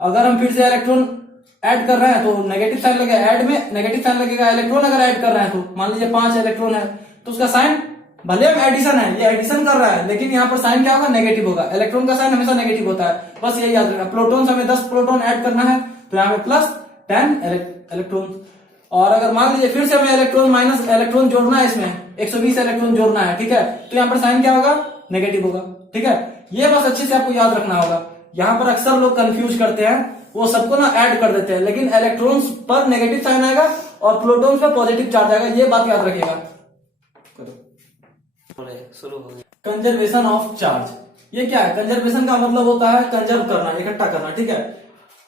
अगर हम फिर से इलेक्ट्रॉन ऐड कर रहे हैं तो नेगेटिव साइन लगेगा, ऐड में नेगेटिव साइन लगेगा। इलेक्ट्रॉन अगर ऐड कर रहे हैं तो मान लीजिए 5 इलेक्ट्रॉन है तो उसका साइन, भले हम एडिशन है, ये एडिशन कर रहा है लेकिन यहाँ पर साइन क्या होगा, नेगेटिव होगा। इलेक्ट्रॉन का साइन हमेशा नेगेटिव होता है, बस यही याद रखना। प्रोटॉन हमें 10 प्रोटॉन ऐड करना है तो यहाँ पे प्लस 10 इलेक्ट्रॉन। और अगर मान लीजिए फिर से हमें इलेक्ट्रॉन माइनस इलेक्ट्रॉन जोड़ना है, इसमें 120 इलेक्ट्रॉन जोड़ना है, ठीक है, तो यहाँ पर साइन क्या होगा, नेगेटिव होगा, ठीक है। ये बस अच्छे से आपको याद रखना होगा। यहाँ पर अक्सर लोग कंफ्यूज करते हैं, वो सबको ना ऐड कर देते हैं, लेकिन इलेक्ट्रॉन्स पर नेगेटिव साइन आएगा और प्रोटॉन्स पर पॉजिटिव चार्ज आएगा, ये बात याद रखिएगा। कंजर्वेशन ऑफ चार्ज, ये क्या है, कंजर्वेशन का मतलब होता है कंजर्व करना, इकट्ठा करना, ठीक है।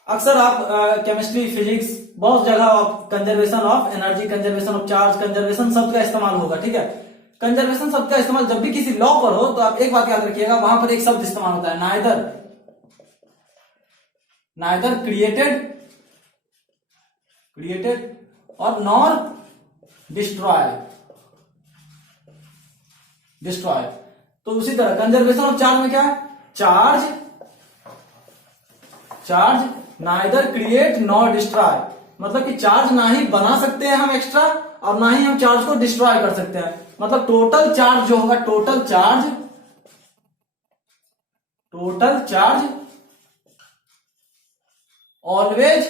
अक्सर आप केमिस्ट्री, फिजिक्स, बहुत जगह आप conservation of energy, conservation of charge, conservation शब्द का इस्तेमाल होगा, ठीक है। कंजर्वेशन शब्द का इस्तेमाल जब भी किसी लॉ पर हो तो आप एक बात याद रखिएगा, वहां पर एक शब्द इस्तेमाल होता है, नाइदर क्रिएटेड और नॉर डिस्ट्रॉय। तो उसी तरह कंजर्वेशन ऑफ चार्ज में क्या है, charge neither create nor destroy, मतलब कि चार्ज ना ही बना सकते हैं हम एक्स्ट्रा और ना ही हम चार्ज को डिस्ट्रॉय कर सकते हैं। मतलब टोटल चार्ज जो होगा, टोटल चार्ज ऑलवेज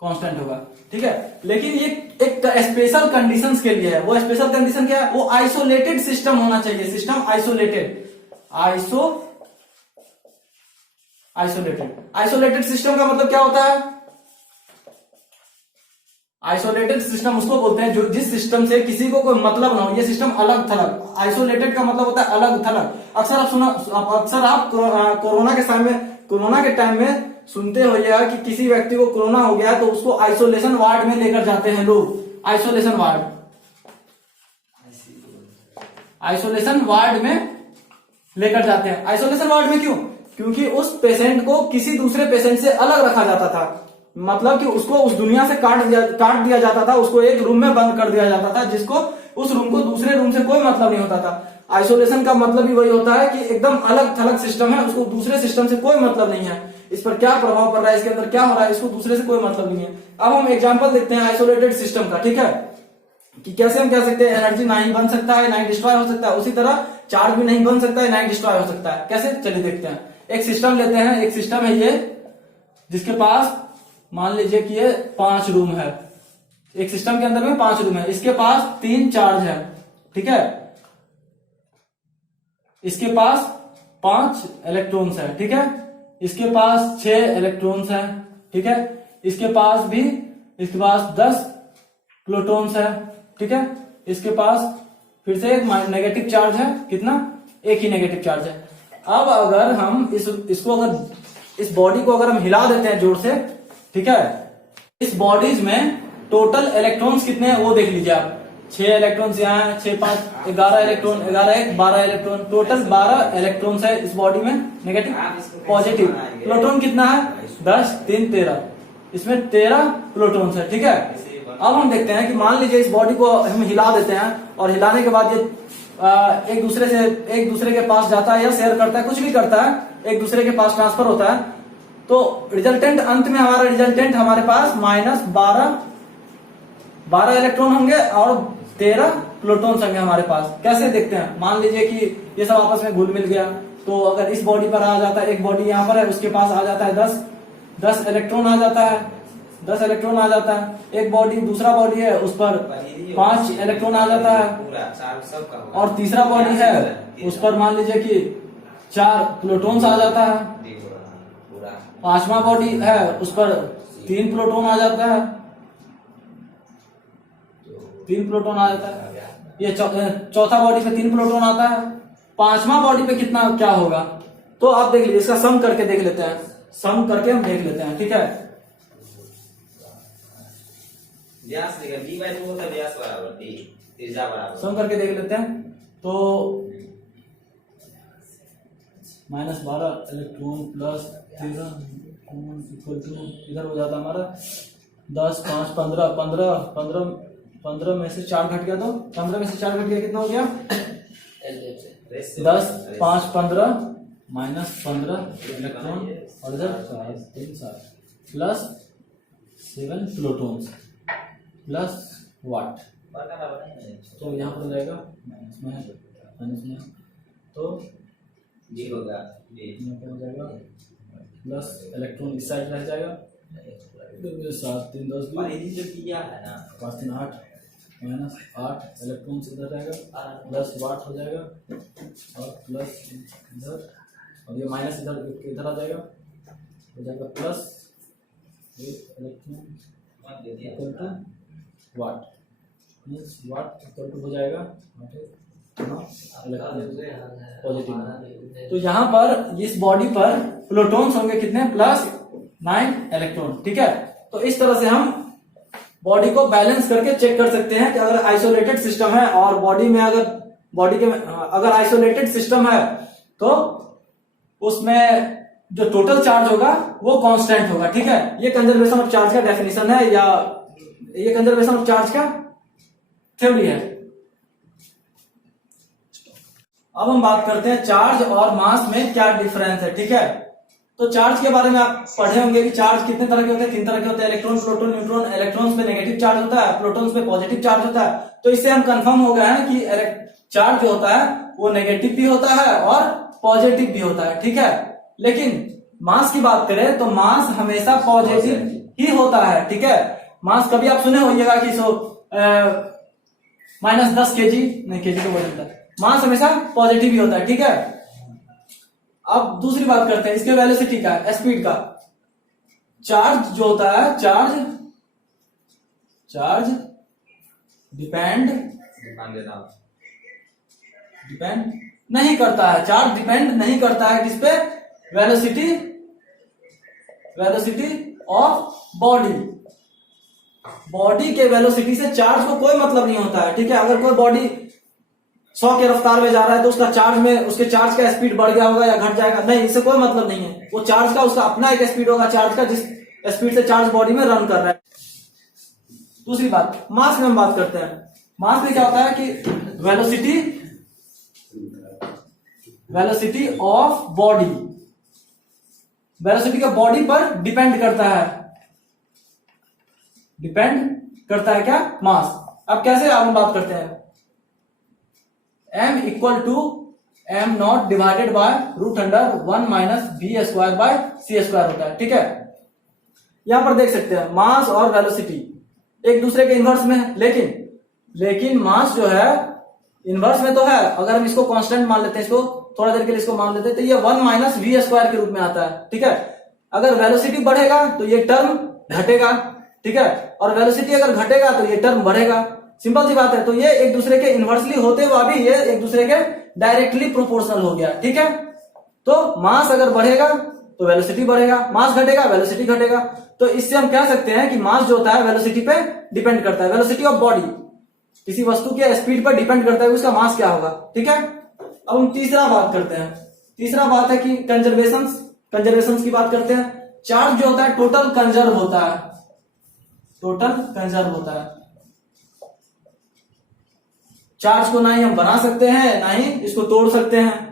कांस्टेंट होगा, ठीक है। लेकिन ये एक स्पेशल कंडीशंस के लिए है। वो स्पेशल कंडीशन क्या है, वो आइसोलेटेड सिस्टम होना चाहिए, सिस्टम आइसोलेटेड सिस्टम का मतलब क्या होता है, आइसोलेटेड सिस्टम उसको बोलते हैं जो जिस सिस्टम से किसी को कोई मतलब ना हो, ये सिस्टम अलग थलग। आइसोलेटेड का मतलब होता है अलग थलग। अक्सर आप कोरोना के टाइम में सुनते होइएगा कि किसी व्यक्ति को कोरोना हो गया तो उसको आइसोलेशन वार्ड में लेकर जाते हैं लोग, आइसोलेशन वार्ड में लेकर जाते हैं। आइसोलेशन वार्ड में क्यों, क्योंकि उस पेशेंट को किसी दूसरे पेशेंट से अलग रखा जाता था, मतलब कि उसको उस दुनिया से काट दिया जाता था, उसको एक रूम में बंद कर दिया जाता था, जिसको उस रूम को दूसरे रूम से कोई मतलब नहीं होता था। आइसोलेशन का मतलब भी वही होता है कि एकदम अलग थलग सिस्टम है, उसको दूसरे सिस्टम से कोई मतलब नहीं है, इस पर क्या प्रभाव पड़ रहा है, इसके अंदर क्या हो रहा है, इसको दूसरे से कोई मतलब नहीं है। अब हम एग्जांपल देखते हैं आइसोलेटेड सिस्टम का, ठीक है, कि कैसे हम कह सकते हैं एनर्जी ना ही बन सकता है ना ही डिस्ट्रॉय हो सकता है, उसी तरह चार्ज भी नहीं बन सकता है ना ही डिस्ट्रॉय हो सकता है। कैसे, चलिए देखते हैं। एक सिस्टम लेते हैं, एक सिस्टम है ये जिसके पास मान लीजिए कि ये 5 रूम है, एक सिस्टम के अंदर में 5 रूम है, इसके पास 3 चार्ज है, ठीक है, इसके पास 5 इलेक्ट्रॉन्स है, ठीक है, इसके पास 6 इलेक्ट्रॉन्स है, ठीक है, इसके पास 10 प्रोटॉन्स है, ठीक है, इसके पास फिर से एक नेगेटिव चार्ज है, कितना, एक ही नेगेटिव चार्ज है। अब अगर हम इसको अगर इस बॉडी को अगर हम हिला देते हैं जोर से, ठीक है, इस बॉडीज में टोटल इलेक्ट्रॉन्स कितने हैं वो देख लीजिए आप। 6 इलेक्ट्रॉन्स यहाँ है, 6 5 11 इलेक्ट्रॉन, 11 1 12 इलेक्ट्रॉन, टोटल 12 इलेक्ट्रॉन्स है इस बॉडी में नेगेटिव। पॉजिटिव प्रोटॉन कितना है, 10 3 13, इसमें 13 प्रोटॉन्स है, ठीक है। अब हम देखते हैं कि मान लीजिए इस बॉडी को हम हिला देते हैं और हिलाने के बाद ये एक दूसरे के पास जाता है या शेयर करता है, कुछ भी करता है, एक दूसरे के पास ट्रांसफर होता है, तो रिजल्टेंट अंत में हमारा रिजल्टेंट हमारे पास -12 इलेक्ट्रॉन होंगे और 13 प्रोटॉन्स होंगे हमारे पास। कैसे देखते हैं, मान लीजिए कि ये सब आपस में घुल मिल गया, तो अगर इस बॉडी पर आ जाता है, एक बॉडी यहाँ पर है, उसके पास आ जाता है 10 इलेक्ट्रॉन आ जाता है, 10 इलेक्ट्रॉन आ जाता है। एक बॉडी, दूसरा बॉडी है, उस पर 5 इलेक्ट्रॉन आ जाता है, और तीसरा बॉडी है उस पर मान लीजिए कि 4 प्रोटॉन्स आ जाता है। 5वां बॉडी है उस पर 3 प्रोटॉन आ जाता है, 3 प्रोटॉन आ जाता है। ये चौथा बॉडी पे 3 प्रोटॉन आता है। 5वां बॉडी पे कितना क्या होगा, तो आप देख लीजिए, इसका सम करके देख लेते हैं, सम करके हम देख लेते हैं, ठीक है। व्यास देगा b/2 होता है, व्यास बराबर d, त्रिज्या बराबर, सम करके देख लेते हैं। तो -12 इलेक्ट्रॉन प्लस 13 इक्वल टू, इधर हो जाता हमारा 10 5 15 में से 4 घट गया, तो 15 में से 4 घट गया, कितना हो गया, 10 5 15 -15 इलेक्ट्रॉन, और इधर 3 7 प्लस 7 प्रोटॉन्स प्लस वाट, तो यहाँ पर हो जाएगा माइनस में, तो d होगा, यहाँ पर हो जाएगा प्लस इलेक्ट्रॉन इस साइड रह जाएगा, 7 3 10 जो किया है ना, 5 3 8 -8 इलेक्ट्रॉन इधर रहेगा, प्लस वाट हो जाएगा, और प्लस इधर, और ये माइनस इधर आ जाएगा, हो जाएगा plus electron equal to what, means what equal to हो जाएगा पॉजिटिव। तो यहाँ पर इस बॉडी पर प्रोटॉन्स होंगे कितने, +9 इलेक्ट्रॉन, ठीक है। तो इस तरह से हम बॉडी को बैलेंस करके चेक कर सकते हैं कि अगर आइसोलेटेड सिस्टम है और अगर आइसोलेटेड सिस्टम है तो उसमें जो टोटल चार्ज होगा वो कांस्टेंट होगा, ठीक है। ये कंजर्वेशन ऑफ चार्ज का डेफिनेशन है, या ये कंजर्वेशन ऑफ चार्ज का थ्योरी है। अब हम बात करते हैं चार्ज और मास में क्या डिफरेंस है, ठीक है। तो चार्ज के बारे में आप पढ़े होंगे कि चार्ज कितने तरह के होते हैं, 3 तरह के होते हैं, इलेक्ट्रॉन प्रोटॉन न्यूट्रॉन। इलेक्ट्रॉन्स पे नेगेटिव चार्ज होता है, प्रोटॉन्स पे पॉजिटिव चार्ज होता है। तो इससे हम कंफर्म हो गए हैं कि चार्ज जो होता है वो नेगेटिव भी होता है और पॉजिटिव भी होता है, ठीक है। लेकिन मास की बात करें तो मास हमेशा पॉजिटिव ही होता है, ठीक है। मास कभी आप सुने होइएगा कि -10 kg, नहीं kg तो बोलता है, मास हमेशा पॉजिटिव ही होता है, ठीक है। अब दूसरी बात करते हैं इसके वेलोसिटी का, स्पीड का। चार्ज जो होता है, चार्ज डिपेंड नहीं करता है, चार्ज डिपेंड नहीं करता है किस पे, वेलोसिटी ऑफ बॉडी के वेलोसिटी से चार्ज को कोई मतलब नहीं होता है, ठीक है। अगर कोई बॉडी 100 के रफ्तार में जा रहा है तो उसका उसके चार्ज का स्पीड बढ़ गया होगा या घट जाएगा, नहीं, इससे कोई मतलब नहीं है। वो चार्ज का उसका अपना एक स्पीड होगा चार्ज का, जिस स्पीड से चार्ज बॉडी में रन कर रहा है। दूसरी बात, मास में हम बात करते हैं। मास में क्या होता है कि वेलोसिटी ऑफ बॉडी, वेलोसिटी का बॉडी पर डिपेंड करता है क्या, मास। अब कैसे हम बात करते हैं, m equal to m0 divided by √1 - v²/c² होता है, ठीक है। यहां पर देख सकते हैं मास और वेलोसिटी एक दूसरे के इन्वर्स में है, लेकिन मास जो है इन्वर्स में तो है। अगर हम इसको कांस्टेंट मान लेते हैं, इसको थोड़ा देर के लिए इसको मान लेते हैं, तो ये 1 - v² के रूप में आता है, ठीक है। अगर वेलोसिटी बढ़ेगा तो ये टर्म घटेगा, ठीक है, और वेलोसिटी अगर घटेगा तो ये टर्म बढ़ेगा। सिंपल सी बात है। तो ये एक दूसरे के इनवर्सली होते हुआ भी ये एक दूसरे के डायरेक्टली प्रोपोर्शनल हो गया, ठीक है। तो मास अगर बढ़ेगा तो वेलोसिटी बढ़ेगा, मास घटेगा वेलोसिटी घटेगा। तो इससे हम कह सकते हैं कि मास जो होता है वेलोसिटी पे डिपेंड करता है। वेलोसिटी ऑफ बॉडी किसी वस्तु के स्पीड पर डिपेंड करता है, उसका मास क्या होगा, ठीक है। अब हम तीसरा बात करते हैं। तीसरा बात है कि कंजर्वेशन की बात करते हैं। चार्ज जो होता है टोटल कंजर्व होता है, टोटल कंजर्व होता है। चार्ज को ना ही हम बना सकते हैं ना ही इसको तोड़ सकते हैं।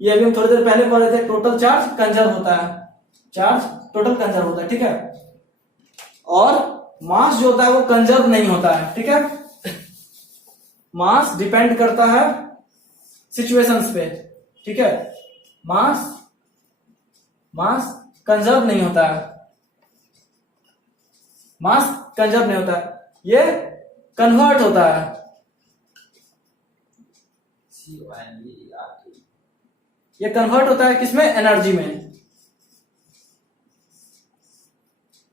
ये अभी हम थोड़ी देर पहले पढ़े थे, टोटल चार्ज कंजर्व होता है, चार्ज टोटल कंजर्व होता है, ठीक है। और मास जो होता है वो कंजर्व नहीं होता है, ठीक है। मास डिपेंड करता है सिचुएशंस पे, ठीक है। मास कंजर्व नहीं होता है, मास कंजर्व नहीं होता है, ये कन्वर्ट होता है। ये कन्वर्ट होता है किसमें, एनर्जी में।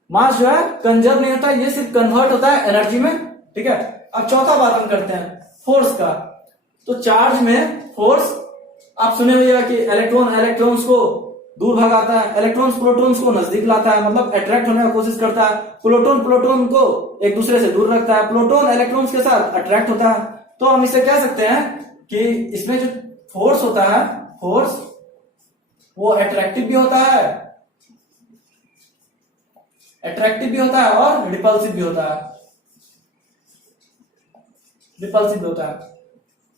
मास जो है कंजर्व नहीं होता, ये सिर्फ कन्वर्ट होता है एनर्जी में, ठीक है। अब चौथा बात हम करते हैं फोर्स का। तो चार्ज में फोर्स आप सुने होइएगा कि इलेक्ट्रॉन्स को दूर भगाता है, इलेक्ट्रॉन्स प्रोटॉन्स को नजदीक लाता है, मतलब अट्रैक्ट होने का कोशिश करता है। प्रोटॉन को एक दूसरे से दूर रखता है, प्रोटॉन इलेक्ट्रॉन्स के साथ अट्रैक्ट होता है। तो हम इसे कह सकते हैं कि इसमें जो फोर्स होता है, फोर्स वो अट्रैक्टिव भी होता है, और रिपल्सिव भी होता है,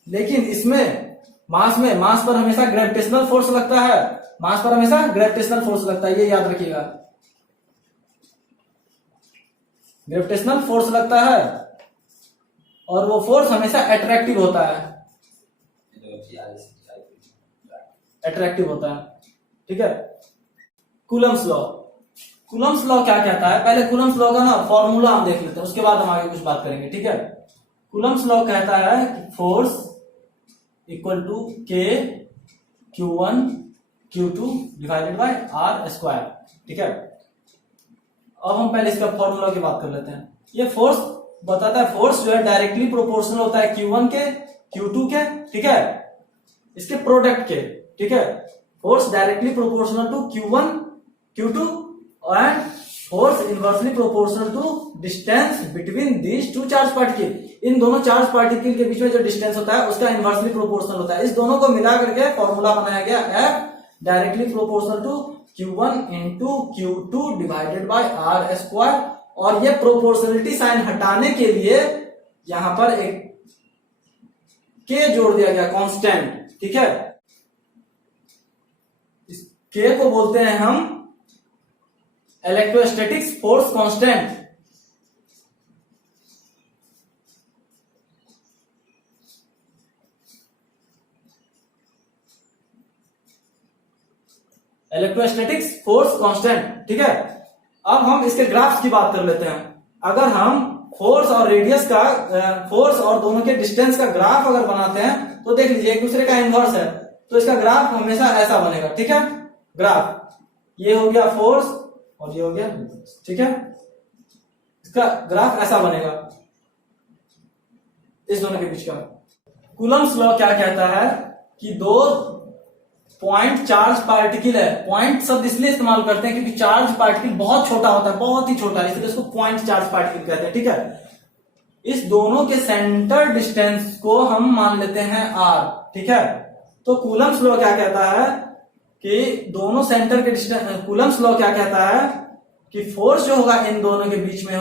लेकिन इसमें मास पर हमेशा ग्रेविटेशनल फोर्स लगता है, ये याद रखिएगा। ग्रेविटेशनल फोर्स लगता है और वो फोर्स हमेशा अट्रैक्टिव होता है, ठीक है। कूलम्स लॉ क्या कहता है, पहले कूलम्स लॉ का ना फॉर्मूला हम देख लेते हैं, उसके बाद हम आगे कुछ बात करेंगे, ठीक है। कूलम्स लॉ कहता है कि force equal to K Q1 Q2 divided by R square, ठीक है। अब हम पहले इसका फॉर्मूला की बात कर लेते हैं। ये फोर्स बताता है, फोर्स जो है डायरेक्टली प्रोपोर्शनल होता है Q1 के, Q2 के, ठीक है, इसके प्रोडक्ट के, ठीक है। Force directly proportional to Q1 Q2 and force inversely proportional to distance between these two charge particle. इन दोनों चार्ज पार्टिकल के बीच में जो डिस्टेंस होता है उसका इनवर्सली प्रोपोर्शनल होता है। इस दोनों को मिला करके फॉर्मूला बनाया गया F directly proportional to Q1 into Q2 divided by R square. और ये प्रोपोर्शनलिटी साइन हटाने के लिए यहां पर एक K जोड़ दिया गया, कांस्टेंट, ठीक है। इस K को बोलते हैं हम electrostatics force constant. Electrostatics force constant, ठीक है। अब हम इसके ग्राफ्स की बात कर लेते हैं। अगर हम फोर्स और रेडियस का, फोर्स और दोनों के डिस्टेंस का ग्राफ अगर बनाते हैं तो देख लीजिए एक दूसरे का इनवर्स है, तो इसका ग्राफ हमेशा ऐसा बनेगा, ठीक है। ग्राफ ये हो गया फोर्स और ये हो गया, ठीक है। इसका ग्राफ ऐसा बनेगा इस दोनों के बीच का। कूलम्स लॉ क्या कहता है कि दो पॉइंट चार्ज पार्टिकल है, पॉइंट शब्द इसलिए इस्तेमाल करते हैं क्योंकि चार्ज पार्टिकल बहुत छोटा होता है, बहुत ही छोटा, इसलिए इसको पॉइंट चार्ज पार्टिकल कहते हैं, ठीक है। इस दोनों के सेंटर डिस्टेंस को हम मान लेते हैं r, ठीक है। तो कूलम्स लॉ क्या कहता है कि दोनों सेंटर के डिस्टेंस, कूलम्स लॉ क्या कहता है कि फोर्स जो होगा इन दोनों के बीच में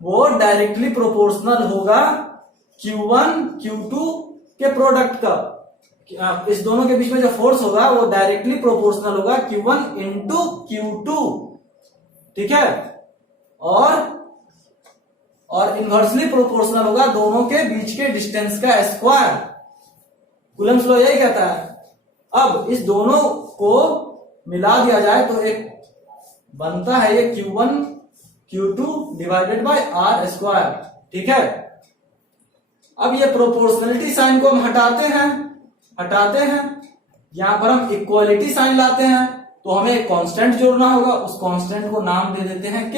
वो डायरेक्टली प्रोपोर्शनल होगा Q1 Q2 के प्रोडक्ट का। इस दोनों के बीच में जो फोर्स होगा वो डायरेक्टली प्रोपोर्शनल होगा Q1 इंटू Q2, ठीक है। और इनवर्सली प्रोपोर्शनल होगा दोनों के बीच के डिस्टेंस का स्क्वायर। कूलम्स लॉ यही कहता है। अब इस दोनों को मिला दिया जाए तो एक बनता है ये Q1 Q2 divided by R square, ठीक है। अब ये प्रोपोर्शनलिटी साइन को हम हटाते हैं, यहां पर हम इक्वालिटी साइन लाते हैं, तो हमें एक कांस्टेंट जोड़ना होगा, उस कांस्टेंट को नाम दे देते हैं K,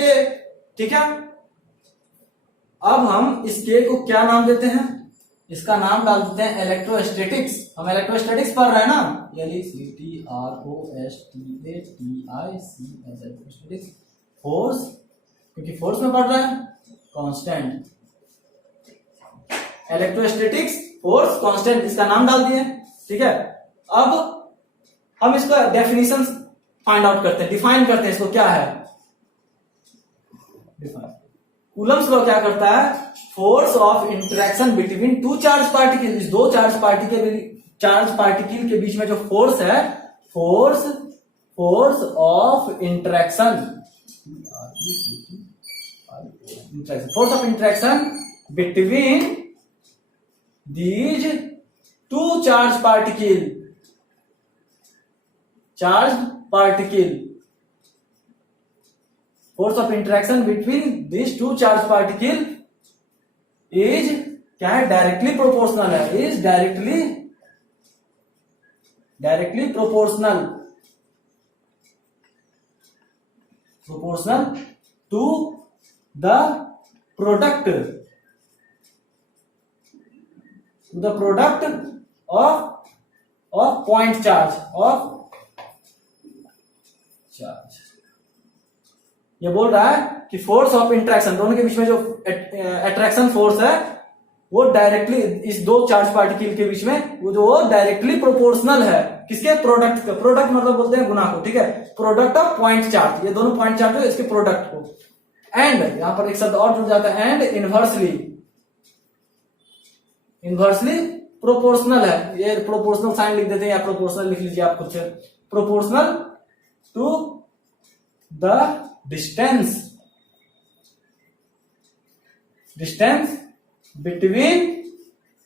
ठीक है। अब हम इस के को क्या नाम देते हैं? इसका नाम डाल देते हैं इलेक्ट्रोस्टैटिक्स। हम इलेक्ट्रोस्टैटिक्स पढ़ रहे हैं ना, इलेक्ट्रोस्टैटिक्स, फोर्स, क्योंकि फोर्स में पढ़ रहा है, कांस्टेंट, इलेक्ट्रोस्टैटिक्स फोर्स कांस्टेंट, इसका नाम डाल दिए। ठीक है, अब हम इसका डेफिनेशन फाइंड आउट करते हैं, डिफाइन करते हैं इसको, क्या है डिफाइन। कूलम्स लॉ क्या करता है? Force of interaction between two charge particle, इस दो चार्ज पार्टिकल के बीच में जो फोर्स है, force of interaction, force of interaction between these two charge particle, force of interaction between this two charge particle is क्या है? डायरेक्टली प्रोपोर्शनल है, is directly proportional to the product of point charge, ये बोल रहा है कि force of interaction, दोनों के बीच में जो अट्रैक्शन फोर्स है वो डायरेक्टली इस दो चार्ज पार्टिकल के बीच में वो जो डायरेक्टली प्रोपोर्शनल है, किसके? प्रोडक्ट का। प्रोडक्ट मतलब बोलते हैं गुना को, ठीक है, प्रोडक्ट ऑफ पॉइंट चार्ज, ये दोनों पॉइंट चार्ज है इसके प्रोडक्ट को। एंड यहां पर एक शब्द और जुड़ जाता है, एंड इनवर्सली प्रोपोर्शनल है, ये प्रोपोर्शनल साइन लिख देते हैं या प्रोपोर्शनल लिख लीजिए आप खुद से, proportional to the distance between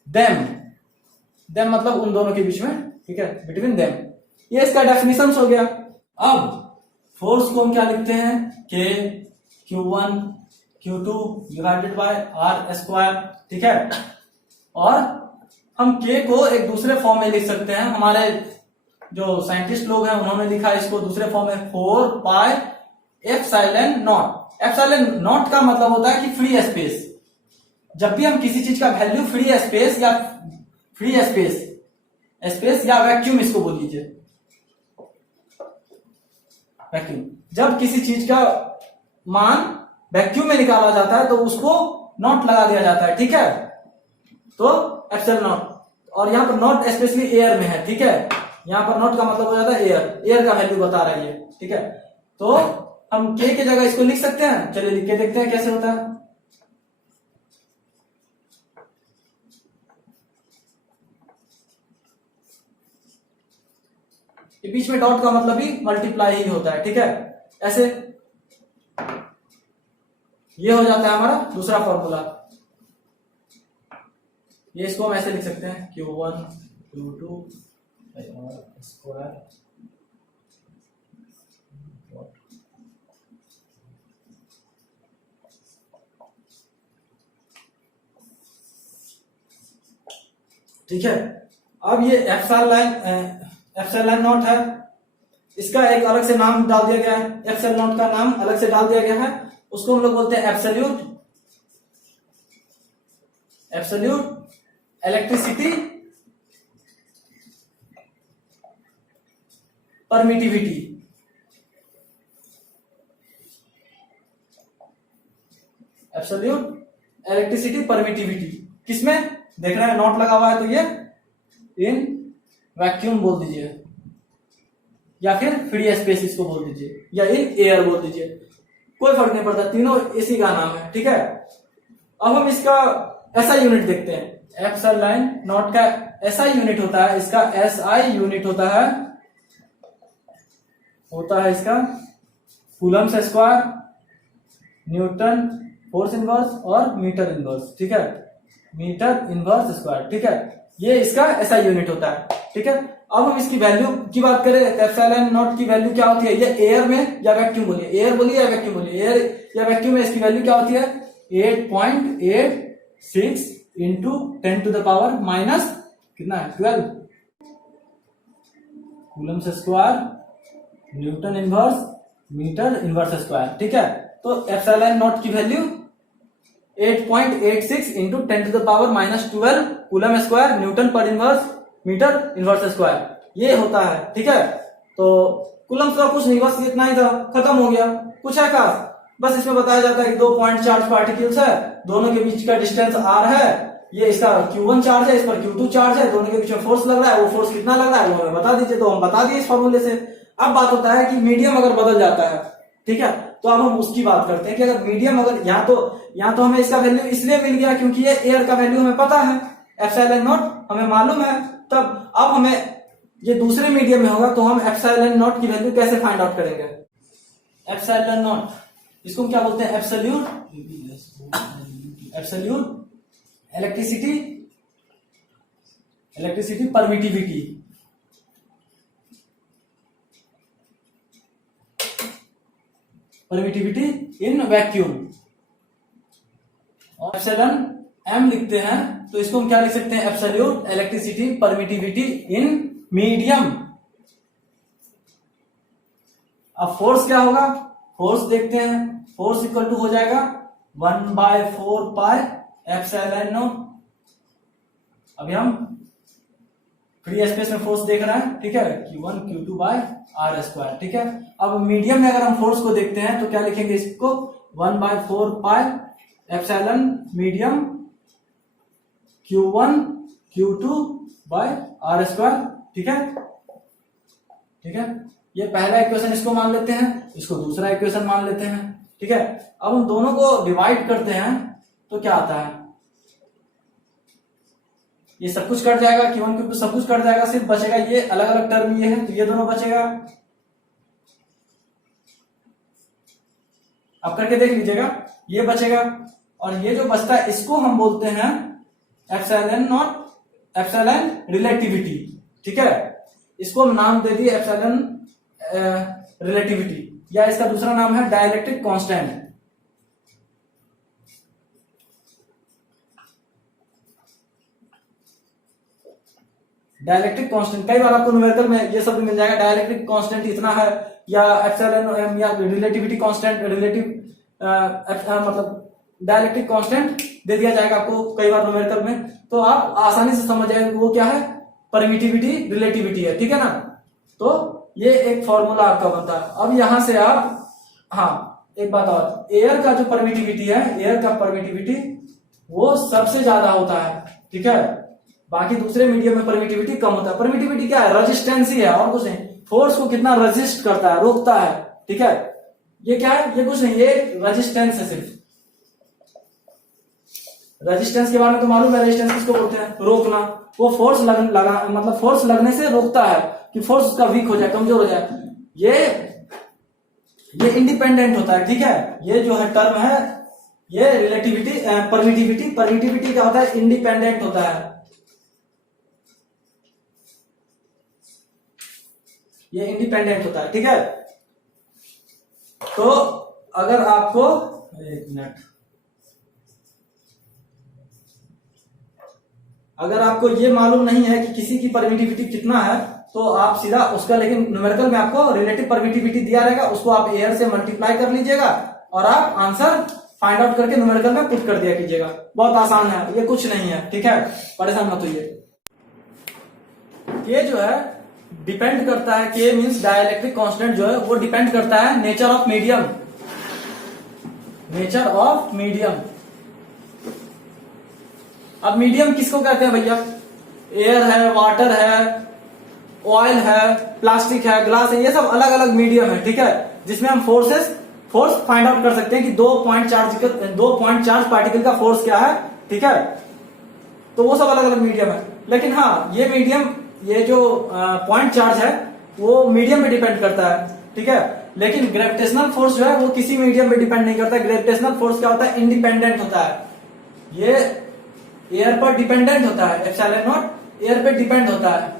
them मतलब उन दोनों के बीच में, ठीक है, बिटवीन देम। ये इसका डेफिनेशन हो गया। अब फोर्स को हम क्या लिखते हैं? के Q1 Q2 divided by R square, ठीक है। और हम के को एक दूसरे फॉर्म में लिख सकते हैं, हमारे जो साइंटिस्ट लोग हैं उन्होंने लिखा है इसको दूसरे फॉर्म में 4 pi epsilon not. Epsilon not का मतलब होता है कि फ्री स्पेस। जब भी हम किसी चीज का वैल्यू फ्री स्पेस या वैक्यूम, इसको बोल लीजिए वैक्यूम, जब किसी चीज का मान वैक्यूम में निकाला जाता है तो उसको नॉट लगा दिया जाता है, ठीक है, तो एप्सिलॉन नॉट। और यहाँ पर नॉट स्पेशली एयर में है, ठीक है, यहाँ पर नॉट का मतलब हो जाता है एयर का वैल्यू बता रहा है ये, ठीक है। तो हम के की जगह इसको लिख सकते हैं, चलिए लिख के देखते हैं कैसे होता है। ये बीच में डॉट का मतलब ही मल्टीप्लाई ही होता है, ठीक है। ऐसे ये हो जाता है हमारा दूसरा फॉर्मूला। ये इसको हम ऐसे लिख सकते हैं Q1 Q2 स्क्वायर, ठीक है। अब ये एप्सिलॉन नॉट है, इसका एक अलग से नाम डाल दिया गया है, एप्सिलॉन नॉट का नाम अलग से डाल दिया गया है, उसको हम लोग बोलते हैं absolute electricity permittivity. Absolute electricity permittivity किसमें देख रहे हैं? नॉट लगा हुआ है तो ये इन वैक्यूम बोल दीजिए, या फिर फ्री स्पेस इसको बोल दीजिए, या इन एयर बोल दीजिए, कोई फर्क नहीं पड़ता, तीनों इसी का नाम है, ठीक है। अब हम इसका ऐसा यूनिट देखते हैं, एप्सिलॉन नॉट का ऐसा यूनिट होता है, इसका SI यूनिट होता है इसका Coulomb's square, Newton force inverse और मीटर इनवर्स, ठीक है, मीटर इनवर्स स्क्वायर, ठीक है। ये इसका ऐसा यूनिट होता है, ठीक है। अब हम इसकी वैल्यू की बात करें, एप्सिलॉन नॉट की वैल्यू क्या होती है? ये एयर में या वैक्यूम बोलिए, एयर बोलिए या वैक्यूम बोलिए, एयर या वैक्यूम में इसकी वैल्यू क्या होती है? 8.86 into 10 to the power minus कितना है 12 coulombs square, newton inverse, metre inverse square, ठीक है। तो एप्सिलॉन नॉट की value 8.86 into 10⁻⁻12 coulomb square newton पर इनवर्स मीटर इनवर्स स्क्वायर ये होता है। ठीक है, तो कूलम का कुछ नहीं, बस इतना ही था, खत्म हो गया। कुछ है खास? बस इसमें बताया जाता है कि 2 पॉइंट चार्ज पार्टिकल्स है, दोनों के बीच का डिस्टेंस r है, ये इसका Q1 चार्ज है, इस पर Q2 चार्ज है, दोनों के बीच में फोर्स लग रहा है, वो फोर्स कितना लग रहा है वो हमें बता दीजिए। तो हम बता दिए इस फॉर्मूले से। अब बात होता है कि मीडियम अगर बदल जाता है, ठीक है, तो अब हम उसकी बात करते हैं कि अगर मीडियम, अगर यहाँ तो हमें इसका वैल्यू इसलिए मिल गया क्योंकि ये एयर का वैल्यू हमें पता है, एप्सिलॉन नॉट हमें मालूम है। तब अब हमें ये दूसरे मीडियम में होगा तो हम एप्सिलॉन नॉट की वैल्यू कैसे फाइंड आउट करेंगे? एप्सिलॉन नॉट, इसको हम क्या बोलते हैं? Absolute electricity permittivity in vacuum. और एप्सिलॉन m लिखते हैं तो इसको हम क्या लिख सकते हैं? Absolute electricity permittivity in medium. अब फोर्स क्या होगा? फोर्स देखते हैं, फोर्स इक्वल टू हो जाएगा 1/4 पाई एप्सिलॉन नॉट। अभी हम फ्री स्पेस में फोर्स देख रहे हैं, ठीक है, Q1 Q2 by R square. ठीक है, अब मीडियम में अगर हम फोर्स को देखते हैं तो क्या लिखेंगे इसको? 1/4 pi epsilon medium Q1 Q2 by R square. ठीक है, ये पहला इक्वेशन इसको मान लेते हैं, इसको दूसरा इक्वेशन मान लेते हैं। ठीक है, अब हम दोनों को डिवाइड करते हैं तो क्या आता है? ये सब कुछ कट जाएगा, Q1 Q2 सब कुछ कट जाएगा, सिर्फ बचेगा ये अलग अलग टर्म ये है, तो ये दोनों बचेगा। अब करके देख लीजिएगा, ये बचेगा और ये जो बचता है इसको हम बोलते हैं एप्सिलॉन नॉट, एप्सिलॉन रिलेटिविटी। ठीक है, इसको हम नाम दे दिए एप्सिलॉन रिलेटिविटी, या इसका दूसरा नाम है डाइलेक्ट्रिक कांस्टेंट। डाइलेक्ट्रिक कांस्टेंट कई बार आपको न्यूमेरिकल में ये सब मिल जाएगा, डाइलेक्ट्रिक कांस्टेंट इतना है, या एप्सिलॉन m, या रिलेटिविटी कांस्टेंट, मतलब डाइलेक्ट्रिक कांस्टेंट दे दिया जाएगा आपको कई बार न्यूमेरिकल में, तो आप आसानी से समझ जाएंगे वो क्या है, परमिटिविटी रिलेटिविटी है। ठीक है ना, तो ये एक फॉर्मूला आपका बनता है। अब यहां से आप, हाँ एक बात और, एयर का जो परमिटिविटी है, एयर का परमिटिविटी वो सबसे ज्यादा होता है। ठीक है, बाकी दूसरे मीडियम में परमिटिविटी कम होता है। परमिटिविटी क्या है? रेजिस्टेंस ही है और कुछ नहीं, फोर्स को कितना रेजिस्ट करता है, रोकता है। ठीक है, ये क्या है? ये कुछ नहीं, ये रेजिस्टेंस है सिर्फ। रेजिस्टेंस के बारे में तो मालूम है, रेजिस्टेंस किसको बोलते हैं? रोकना। वो फोर्स मतलब फोर्स लगने से रोकता है कि फोर्स उसका वीक हो जाए, कमजोर हो जाए। ये इंडिपेंडेंट होता है। ठीक है, ये जो है टर्म है ये रिलेटिविटी परमिटिविटी क्या होता है? इंडिपेंडेंट होता है। ये इंडिपेंडेंट होता है। ठीक है, तो अगर आपको, एक मिनट, अगर आपको ये मालूम नहीं है कि किसी की परमिटिविटी कितना है तो आप सीधा उसका, लेकिन न्यूमेरिकल में आपको रिलेटिव परमिटिविटी दिया रहेगा, उसको आप एयर से मल्टीप्लाई कर लीजिएगा और आप आंसर फाइंड आउट करके न्यूमेरिकल में पुट कर दिया कीजिएगा। बहुत आसान है, ये कुछ नहीं है। ठीक है, परेशान मत होइए। ये जो है डिपेंड करता है, के मींस डाइलेक्ट्रिक कांस्टेंट जो है वो डिपेंड करता है nature of medium. Nature of medium, अब मीडियम किसको कहते हैं भैया? एयर है, वाटर है, ऑयल है, प्लास्टिक है, ग्लास है, ये सब अलग अलग मीडियम है। ठीक है, जिसमें हम फोर्स फाइंड आउट कर सकते हैं कि 2 पॉइंट चार्ज पार्टिकल का फोर्स क्या है। ठीक है, तो वो सब अलग अलग मीडियम है। लेकिन हाँ, ये मीडियम, ये जो पॉइंट चार्ज है वो मीडियम पे डिपेंड करता है। ठीक है, लेकिन ग्रेविटेशनल फोर्स जो है वो किसी मीडियम पे डिपेंड नहीं करता। ग्रेविटेशनल फोर्स क्या होता है? इंडिपेंडेंट होता है। ये एयर पर डिपेंडेंट होता है, एप्सिलॉन नॉट एयर पे डिपेंड होता है।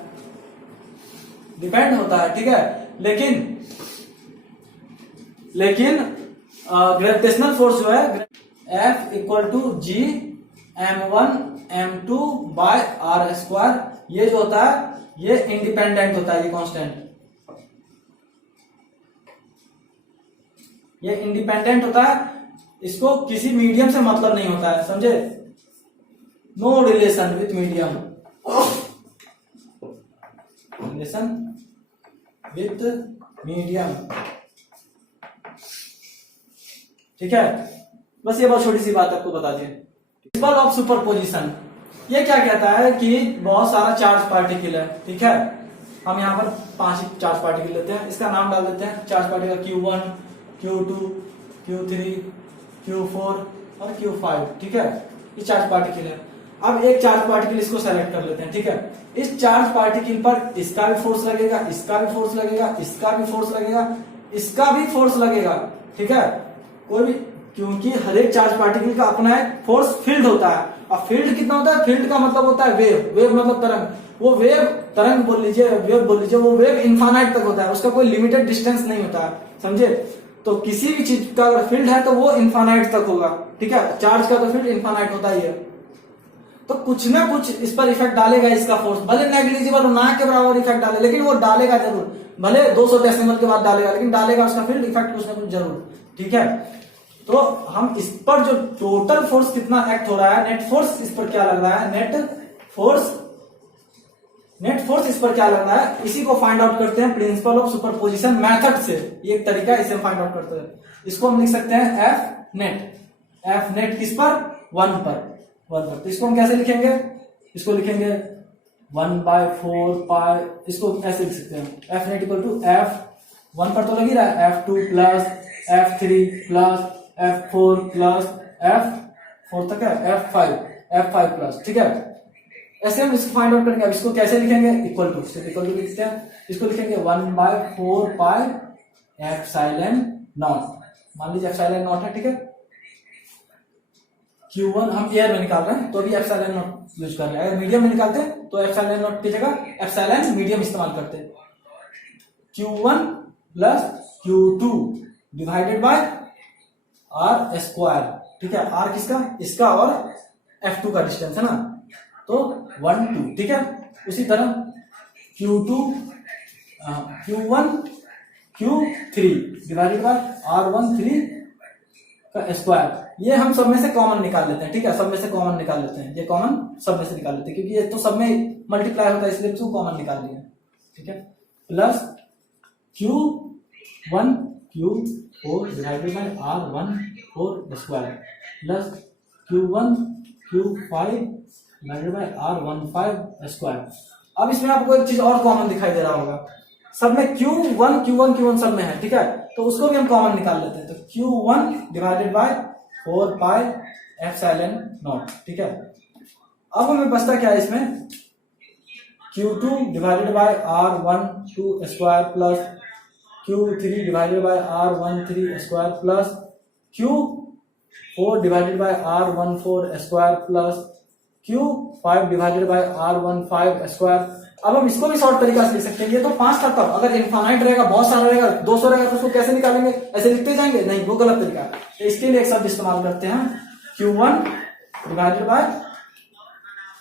ठीक है, लेकिन ग्रेविटेशनल फोर्स जो है F equal to G m1 m2 by R square, ये जो होता है ये इंडिपेंडेंट होता है। ये कांस्टेंट, ये इंडिपेंडेंट होता है। इसको किसी मीडियम से मतलब नहीं होता है, समझे? No relation with medium, relation with medium, ठीक है। बस ये बहुत छोटी सी बात आपको बता दी। प्रिंसिपल ऑफ सुपरपोजिशन, ये क्या कहता है कि बहुत सारा चार्ज पार्टिकल है, ठीक है। हम यहाँ पर 5 चार्ज पार्टिकल लेते हैं, इसका नाम डाल देते हैं charge particle Q1, Q2, Q3, Q4 और Q5, ठीक है। ये चार्ज पार्टिकल है। अब एक चार्ज पार्टिकल इसको सेलेक्ट कर लेते हैं, ठीक है। इस चार्ज पार्टिकल पर इसका भी फोर्स लगेगा, इसका भी फोर्स लगेगा, इसका भी फोर्स लगेगा, इसका भी फोर्स लगेगा, ठीक है। कोई भी, क्योंकि हर एक चार्ज पार्टिकल का अपना एक फोर्स फील्ड होता है। अब फील्ड कितना होता है? फील्ड का मतलब होता है वेव, वेव मतलब तरंग। वो वेव, तरंग बोल लीजिए, वेव बोल लीजिए, वो वेव इनफाइनाइट तक होता है, उसका कोई लिमिटेड डिस्टेंस नहीं होता है, समझे? तो किसी भी चीज का अगर फील्ड है तो वो इनफाइनाइट तक होगा, ठीक है। चार्ज का तो फील्ड इनफाइनाइट होता ही है। तो कुछ ना कुछ इस पर इफेक्ट डालेगा इसका फोर्स, भले नेग्लिजिबल, ना के बराबर इफेक्ट डाले, लेकिन वो डालेगा जरूर। भले 200 डेसिमल के बाद डालेगा, लेकिन डालेगा उसका फील्ड इफेक्ट कुछ ना कुछ जरूर, ठीक है। तो हम इस पर जो टोटल फोर्स कितना एक्ट हो रहा है, नेट फोर्स इस पर क्या लग रहा है, नेट फोर्स इस पर क्या लग रहा है, इसी को फाइंड आउट करते हैं प्रिंसिपल ऑफ सुपरपोजिशन मेथड से। ये एक तरीका है, इसे हम फाइंड आउट करते हैं। इसको हम लिख सकते हैं एफ नेट किस पर, 1 पर। तो इसको हम कैसे लिखेंगे, इसको लिखेंगे 1/4 पाई, इसको ऐसे लिख सकते हैं F net equal to F 1 पर तो लग ही रहा है, F2 plus F3 plus F4 plus F4 तक है, F5 प्लस, ठीक है। ऐसे हम इसको फाइंड आउट करेंगे। अब इसको कैसे लिखेंगे, इक्वल टू, सिर्फ इक्वल टू लिखते हैं। इसको लिखेंगे 1/4 पाई एप्सिलॉन नॉट, मान लीजिए एप्सिलॉन नॉट है, ठीक है। Q1 हम एयर में निकाल रहे हैं तो अभी एप्सिलॉन नॉट यूज कर रहे हैं। अगर मीडियम में निकालते हैं तो एप्सिलॉन नॉट की जगह एप्सिलॉन मीडियम इस्तेमाल करते हैं। Q1 plus Q2 divided by R square, ठीक है। R किसका, इसका, और F2 का डिस्टेंस है ना, तो 1 2, ठीक है। उसी तरह Q1 Q3 divided by R13 का स्क्वायर। ये हम सब में से कॉमन निकाल लेते हैं, ठीक है। सब में से कॉमन निकाल लेते हैं, ये कॉमन सब में से निकाल लेते हैं, क्योंकि ये तो सब में मल्टीप्लाई होता है, इसलिए इसको कॉमन निकाल लिया, ठीक है। Plus Q1 Q4 divided by R14 square plus Q1 Q5 divided by R15 square. अब इसमें आपको एक चीज और कॉमन दिखाई दे रहा होगा, सब में Q1 सब में है, ठीक है। तो उसको भी हम कॉमन निकाल लेते हैं। तो Q1 divided by 4 pi epsilon not, ठीक है। अब हमें बचता क्या है इसमें, Q2 divided bye R12 square plus Q3 divided by R13 square plus Q4 divided by R14 square plus Q5 divided by R15 square. अब हम इसको भी शॉर्ट तरीका से लिख सकते हैं। ये तो 5 था, तब अगर इनफाइनाइट रहेगा, बहुत सारा रहेगा, 200 रहेगा, तो उसको कैसे निकालेंगे, ऐसे लिखते जाएंगे, नहीं, वो गलत तरीका है। तो इसके लिए एक शब्द इस्तेमाल करते हैं, Q1 divided by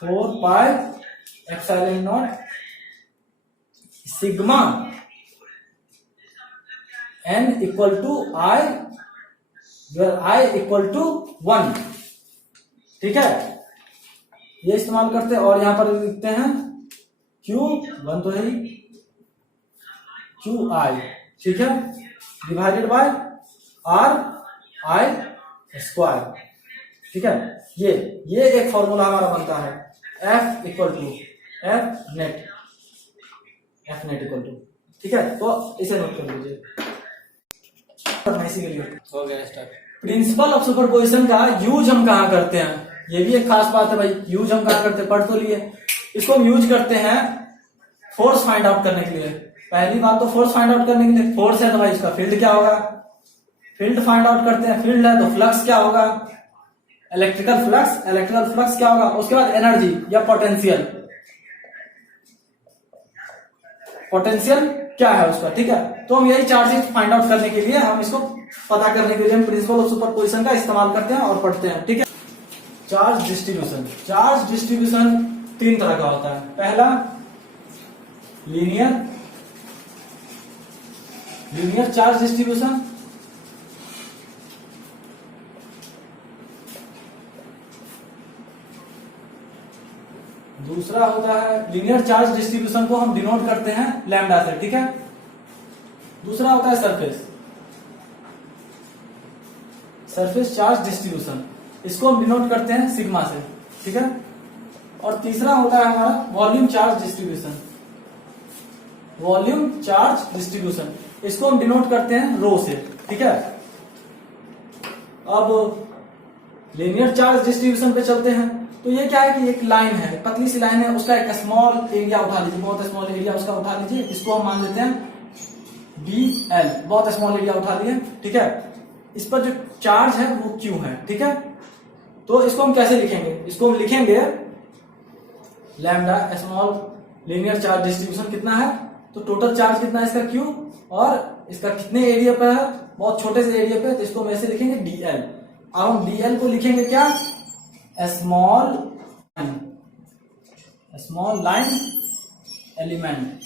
4 pi epsilon nought sigma n equal to I, where I equal to 1, ठीक है। ये इस्तेमाल करते हैं। और यहां पर लिखते हैं Q1 तो है ही, QI, ठीक है, डिवाइडेड बाय RI स्क्वायर, ठीक है। ये एक फॉर्मूला हमारा बनता है, F इक्वल टू F नेट इक्वल टू, ठीक है। तो इसे नोट कर लीजिए, इसी के लिए हो गया स्टार्ट। प्रिंसिपल ऑफ सुपरपोजिशन का यूज हम कहाँ करते हैं, ये भी एक खास बात है भाई। यूज हम कहाँ करते हैं, पढ़ तो लिए। इसको हम यूज करते हैं फोर्स फाइंड आउट करने के लिए। पहली बात तो फोर्स फाइंड आउट करने के लिए, फोर्स है तो भाई इसका फील्ड क्या होगा, फील्ड फाइंड आउट करते हैं। फील्ड है तो फ्लक्स क्या होगा, इलेक्ट्रिकल फ्लक्स क्या होगा। उसके बाद एनर्जी या पोटेंशियल क्या है उसका, ठीक है। तो हम यही 4 चीज फाइंड आउट करने के लिए, हम इसको पता करने के लिए हम प्रिंसिपल ऑफ सुपरपोजिशन का इस्तेमाल करते हैं और पढ़ते हैं, ठीक है। चार्ज डिस्ट्रीब्यूशन 3 तरह का होता है। पहला लीनियर चार्ज डिस्ट्रीब्यूशन, दूसरा होता है लीनियर चार्ज डिस्ट्रीब्यूशन को हम डिनोट करते हैं लैम्डा से, ठीक है। दूसरा होता है सरफेस चार्ज डिस्ट्रीब्यूशन, इसको हम डिनोट करते हैं सिग्मा से, ठीक है। और तीसरा होता है हमारा वॉल्यूम चार्ज डिस्ट्रीब्यूशन, इसको हम डिनोट करते हैं रो से, ठीक है। अब लीनियर चार्ज डिस्ट्रीब्यूशन पे चलते हैं। तो ये क्या है कि एक लाइन है, पतली सी लाइन है, उसका एक स्मॉल एरिया उठा लीजिए, बहुत स्मॉल एरिया उसका उठा लीजिए, इसको हम मान लेते हैं dl, बहुत स्मॉल एरिया उठा लिए, ठीक है। इस पर जो चार्ज है वो q है, ठीक है। तो इसको हम कैसे लिखेंगे, इसको हम लिखेंगे lambda small linear charge distribution कितना है, तो टोटल चार्ज कितना है इसका q, और इसका कितने एरिया पे है, बहुत छोटे से एरिया पे, तो इसको हम ऐसे लिखेंगे dl। अब हम dl को लिखेंगे क्या, स्मॉल लाइन एलिमेंट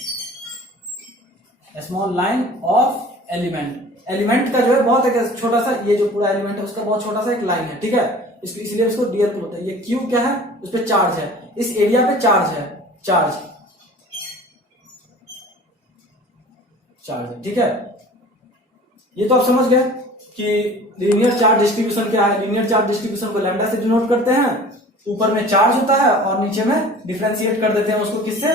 का जो है बहुत एक छोटा सा, ये जो पूरा एलिमेंट है उसका बहुत छोटा सा एक लाइन है, ठीक है। इसलिए इसको डीएल बोलते हैं। ये क्यू क्या है, उस पर चार्ज है, इस एरिया पे चार्ज है, ठीक है। ये तो आप समझ गए कि लीनियर चार्ज डिस्ट्रीब्यूशन क्या है। लीनियर चार्ज डिस्ट्रीब्यूशन को लैम्डा से डिनोट करते हैं, ऊपर में चार्ज होता है और नीचे में डिफरेंशिएट कर देते हैं उसको किससे,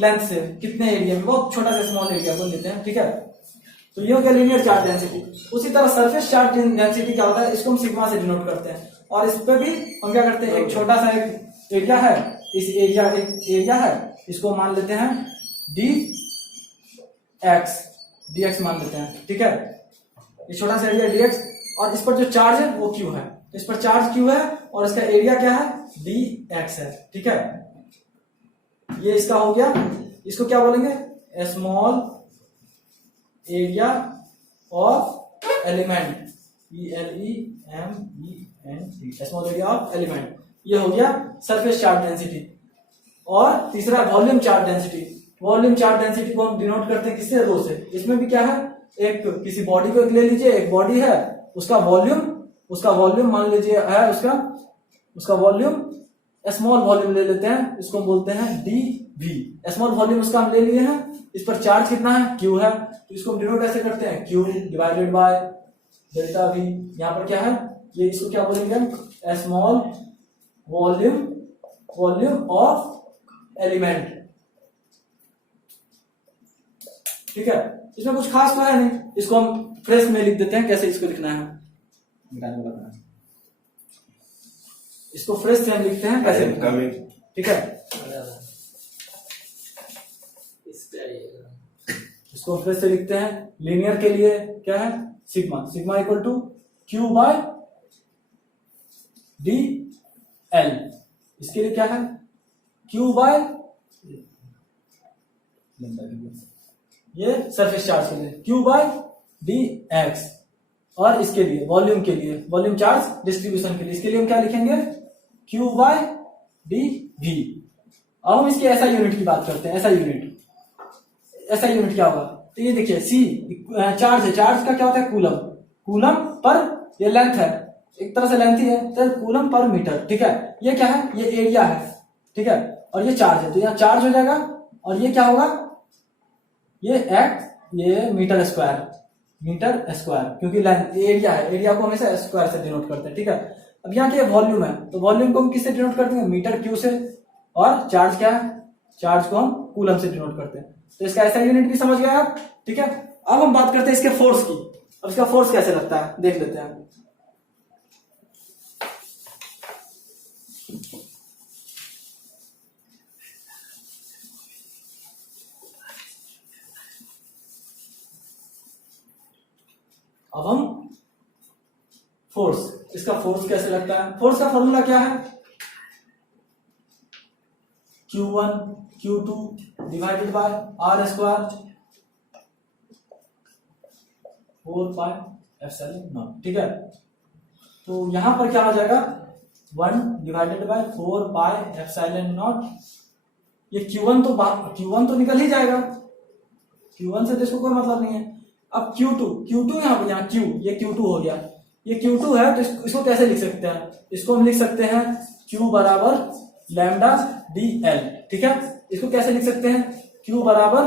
लेंथ से, कितने एरिया में, बहुत छोटा सा स्मॉल एरिया को लेते हैं, ठीक है। तो ये हो गया लीनियर चार्ज डेंसिटी। उसी तरह सरफेस चार्ज डेंसिटी क्या होता है, इसको हम सिग्मा से डिनोट करते हैं, और इस पे भी हम क्या करते हैं, एक छोटा सा एक एरिया है, इस एरिया है, इसको मान लेते हैं dx मान लेते हैं, ठीक है। ये छोटा सा एरिया dx, और इस पर जो चार्ज है वो q है, तो इस पर चार्ज q है और इसका एरिया क्या है, dx है, ठीक है। ये इसका हो गया, इसको क्या बोलेंगे, small area of element, small area of element. ये हो गया सरफेस चार्ज डेंसिटी। और तीसरा volume charge density. Volume charge density को हम डिनोट करते हैं किससे, रो से। इसमें भी क्या है, एक किसी बॉडी को ले लीजिए, एक बॉडी है, उसका वॉल्यूम मान लीजिए है, उसका वॉल्यूम स्मॉल वॉल्यूम ले लेते हैं, इसको बोलते हैं dv। स्मॉल वॉल्यूम उसका हम ले लिए हैं, इस पर चार्ज कितना है, q है, तो इसको हम डिनोट ऐसे करते हैं q divided by delta v। यहाँ पर क्या है, ये इसको क्या बोलेंगे, स्मॉल वॉल्यूम ऑफ एलिमेंट, ठीक है। इसमें कुछ खास तो है नहीं, इसको हम फ्रेश में लिख देते हैं, कैसे इसको लिखना है, इसको फ्रेश से हम लिखते हैं, कैसे लिखना है, ठीक है। इसको फ्रेश से लिखते हैं, लीनियर के लिए क्या है, sigma equal to q by dl। इसके लिए क्या है, q बाय, ये सरफेस चार्ज के लिए q बाय dx। और इसके लिए वॉल्यूम के लिए, वॉल्यूम चार्ज डिस्ट्रीब्यूशन के लिए, इसके लिए हम क्या लिखेंगे, q बाय dv। अब हम इसके ऐसा यूनिट की बात करते हैं, ऐसा यूनिट क्या होगा, तो ये देखिए c चार्ज है, चार्ज का क्या होता है, कूलम पर, ये लेंथ है, एक तरह से लेंथ ही है, तो कूलम पर मीटर, ठीक है। ये क्या है, ये एरिया है, ठीक है, और ये चार्ज है, तो यहाँ चार्ज हो जाएगा, और ये क्या होगा, ये मीटर स्क्वायर, क्योंकि लेंथ एरिया है, एरिया को हमेशा स्क्वायर से डिनोट करते हैं, ठीक है। अब यहाँ क्या वॉल्यूम है, तो वॉल्यूम को हम किससे डिनोट करते हैं, मीटर क्यू से, और चार्ज क्या है, चार्ज को हम कूलम से डिनोट करते हैं। तो इसका ऐसा यूनिट भी समझ गए आप, ठीक है। अब हम बात करते हैं इसके फोर्स की। अब इसका फोर्स कैसे लगता है देख लेते हैं। अब हम इसका फोर्स कैसे लगता है, फोर्स का फॉर्मूला क्या है, Q1 Q2 divided by R square 4πε0, ठीक है। तो यहां पर क्या हो जाएगा, 1 डिवाइडेड बाय 4πε0। ये Q1 तो निकल ही जाएगा, Q1 से तो इसको कोई मतलब नहीं है। अब Q2 यहाँ Q, ये Q2 हो गया, ये Q2 है, तो इसको कैसे लिख सकते हैं, इसको हम लिख सकते हैं Q बराबर लैम्डा dl। ठीक है। इसको कैसे लिख सकते हैं, Q बराबर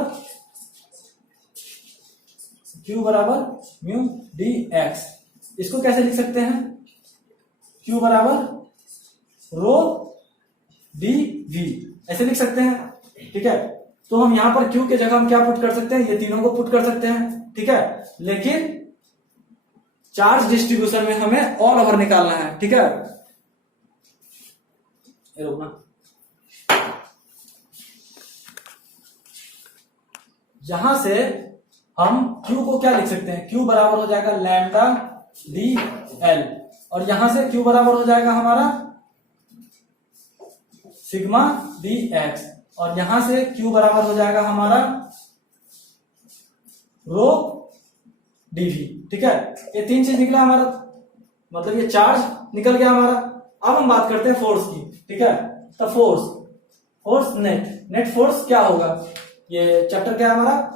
म्यू डी एक्स। इसको कैसे लिख सकते हैं, Q बराबर रो डी वी, ऐसे लिख सकते हैं, ठीक है। तो हम यहां पर Q के जगह हम क्या पुट कर सकते हैं, ये तीनों को पुट कर सकते हैं, ठीक है। लेकिन चार्ज डिस्ट्रीब्यूशन में हमें ऑल ओवर निकालना है, ठीक है। ये रुकना, यहां से हम Q को क्या लिख सकते हैं, Q बराबर हो जाएगा लैम्डा डी एल, और यहां से Q बराबर हो जाएगा हमारा सिग्मा डी एक्स, और यहां से Q बराबर हो जाएगा हमारा रो डी वी, ठीक है। ये तीन चीज निकला हमारा, मतलब ये चार्ज निकल गया हमारा। अब हम बात करते हैं फोर्स की, ठीक है। तो फोर्स नेट फोर्स क्या होगा, ये चैप्टर क्या है हमारा,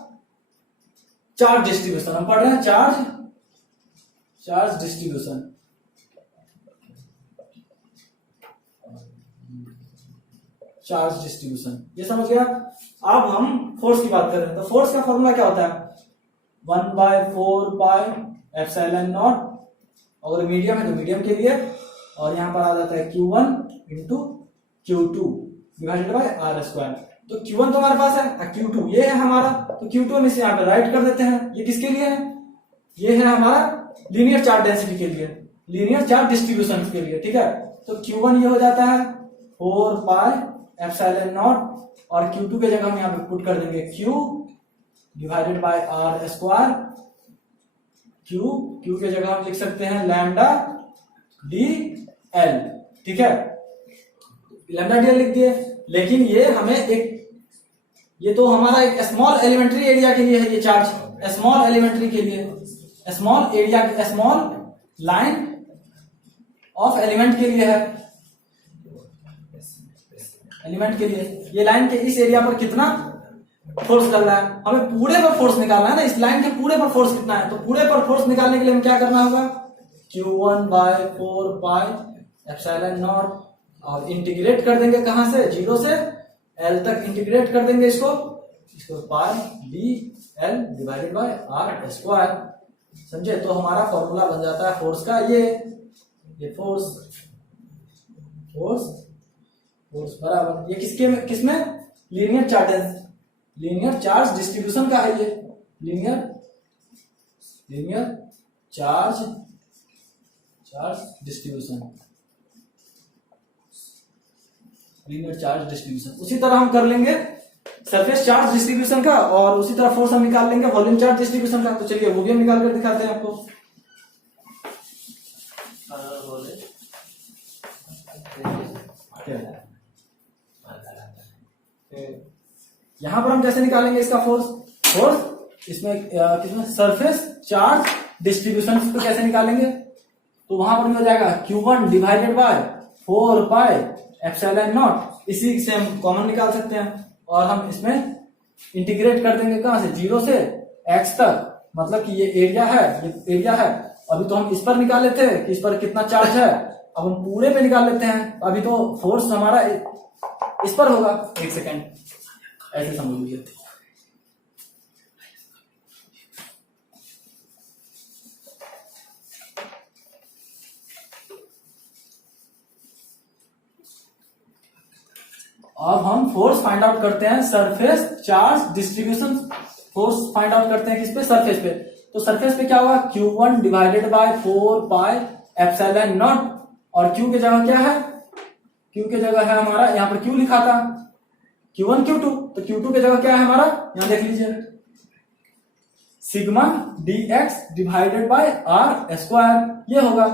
चार्ज डिस्ट्रीब्यूशन। हम पढ़ रहे हैं चार्ज डिस्ट्रीब्यूशन। चार्ज डिस्ट्रीब्यूशन, ये समझ गया। अब हम फोर्स की बात कर रहे हैं, तो फोर्स का फॉर्मूला क्या होता है, 1/4 पाई एप्सिलॉन नॉट, अगर मीडियम है तो मीडियम के लिए, और यहां पर आ जाता है Q1 into Q2 divided by R square. तो Q1 तो हमारे पास है, Q2 ये है हमारा, तो Q2 हम इसे यहाँ पे राइट कर देते हैं। ये किसके लिए है, ये है हमारा लीनियर चार्ज डेंसिटी के लिए, लीनियर चार्ज डिस्ट्रीब्यूशन के लिए, ठीक है। तो Q1 ये हो जाता है 4 पाई एप्सिलॉन नॉट, और Q2 के जगह हम यहाँ पे पुट कर देंगे Q divided by R square. Q के जगह हम लिख सकते हैं लैम्डा डी एल, ठीक है। लैम्डा डी एल लिख दिए, लेकिन ये हमें ये तो हमारा एक स्मॉल एलिमेंट्री एरिया के लिए है, ये चार्ज स्मॉल एलिमेंट्री के लिए, small area, small line of element के लिए है, एलिमेंट के लिए। ये लाइन के इस एरिया पर कितना फोर्स लग रहा है, हमें पूरे पर फोर्स निकालना है ना, इस लाइन के पूरे पर फोर्स कितना है, तो पूरे पर फोर्स निकालने के लिए हमें क्या करना होगा, Q1/4 पाई एप्सिलॉन नॉट, और इंटीग्रेट कर देंगे कहां से, 0 से L तक इंटीग्रेट कर देंगे इसको pi D L divided by R square, समझे। तो हमारा फॉर्मूला बन जाता है फोर्स का, ये फोर्स बराबर, ये किसमें लीनियर चार्ज डिस्ट्रीब्यूशन का है, ये लीनियर चार्ज डिस्ट्रीब्यूशन। उसी तरह हम कर लेंगे सरफेस चार्ज डिस्ट्रीब्यूशन का, और उसी तरह फोर्स हम निकाल लेंगे वॉल्यूम चार्ज डिस्ट्रीब्यूशन का। तो चलिए वो भी हम निकाल कर दिखाते हैं आपको। यहां पर हम कैसे निकालेंगे इसका फोर्स इसमें किसमें, सरफेस चार्ज डिस्ट्रीब्यूशन को कैसे निकालेंगे, तो वहां पर हो जाएगा Q1 divided by 4 pi epsilon not, इसी से हम कॉमन निकाल सकते हैं, और हम इसमें इंटीग्रेट कर देंगे कहां से, 0 से x तक, मतलब कि ये एरिया है। अभी तो हम इस पर निकाले थे कि इस पर कितना चार्ज है, अब हम पूरे पे निकाल लेते हैं। अभी तो फोर्स हमारा इस पर होगा, एक सेकेंड ऐसे समझ लीजिए। अब हम फोर्स फाइंड आउट करते हैं, surface charge distribution force find out करते हैं किस पे, सरफेस पे। तो सरफेस पे क्या होगा, Q1 divided by 4 pi epsilon not, और Q की जगह क्या है, Q की जगह है हमारा, यहाँ पर Q लिखा था Q1 Q2, तो Q2 की जगह क्या है हमारा, यहाँ देख लीजिए sigma dx divided by R square, ये होगा।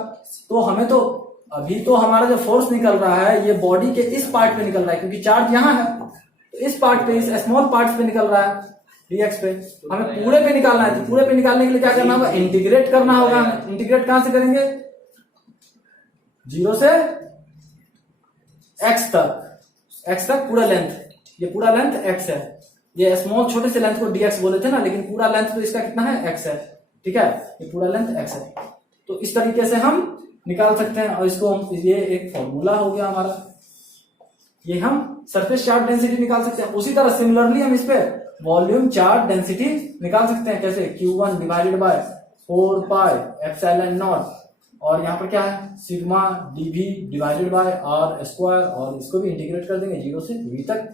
तो हमें तो अभी तो हमारा जो फोर्स निकल रहा है ये बॉडी के इस पार्ट पे निकल रहा है, क्योंकि चार्ज यहाँ है, तो इस पार्ट पे, इस स्मॉल पार्ट पे निकल रहा है dx पे। हमें पूरे पे निकालना है, तो पूरे पे निकालने के लिए क्या करना होगा, इंटीग्रेट करना होगा। इंटीग्रेट कहां से करेंगे, 0 से x तक पूरा लेंथ, ये पूरा लेंथ x है। ये स्मॉल छोटे से लेंथ को dx बोले थे ना, लेकिन पूरा लेंथ तो इसका कितना है, x है, ठीक है। ये पूरा लेंथ x है, तो इस तरीके से हम निकाल सकते हैं, और इसको ये एक फॉर्मूला हो गया हमारा। ये हम सरफेस चार्ज डेंसिटी निकाल सकते हैं। उसी तरह सिमिलरली हम इस पे वॉल्यूम चार्ज डेंसिटी निकाल सकते हैं। कैसे? Q1 divided by 4 pi epsilon not, और यहाँ पर क्या है sigma dV divided by R square, और इसको भी इंटीग्रेट कर देंगे 0 से V तक।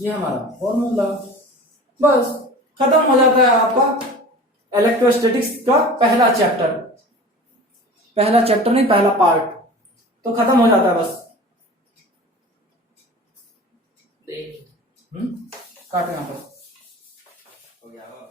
ये हमारा फॉर्मूला, बस खत्म हो जाता है आपका इलेक्ट्रोस्टैटिक्स का पहला चैप्टर। पहला चैप्टर नहीं, पहला पार्ट तो खत्म हो जाता है बस। काटो यहाँ पर। हो गया वो।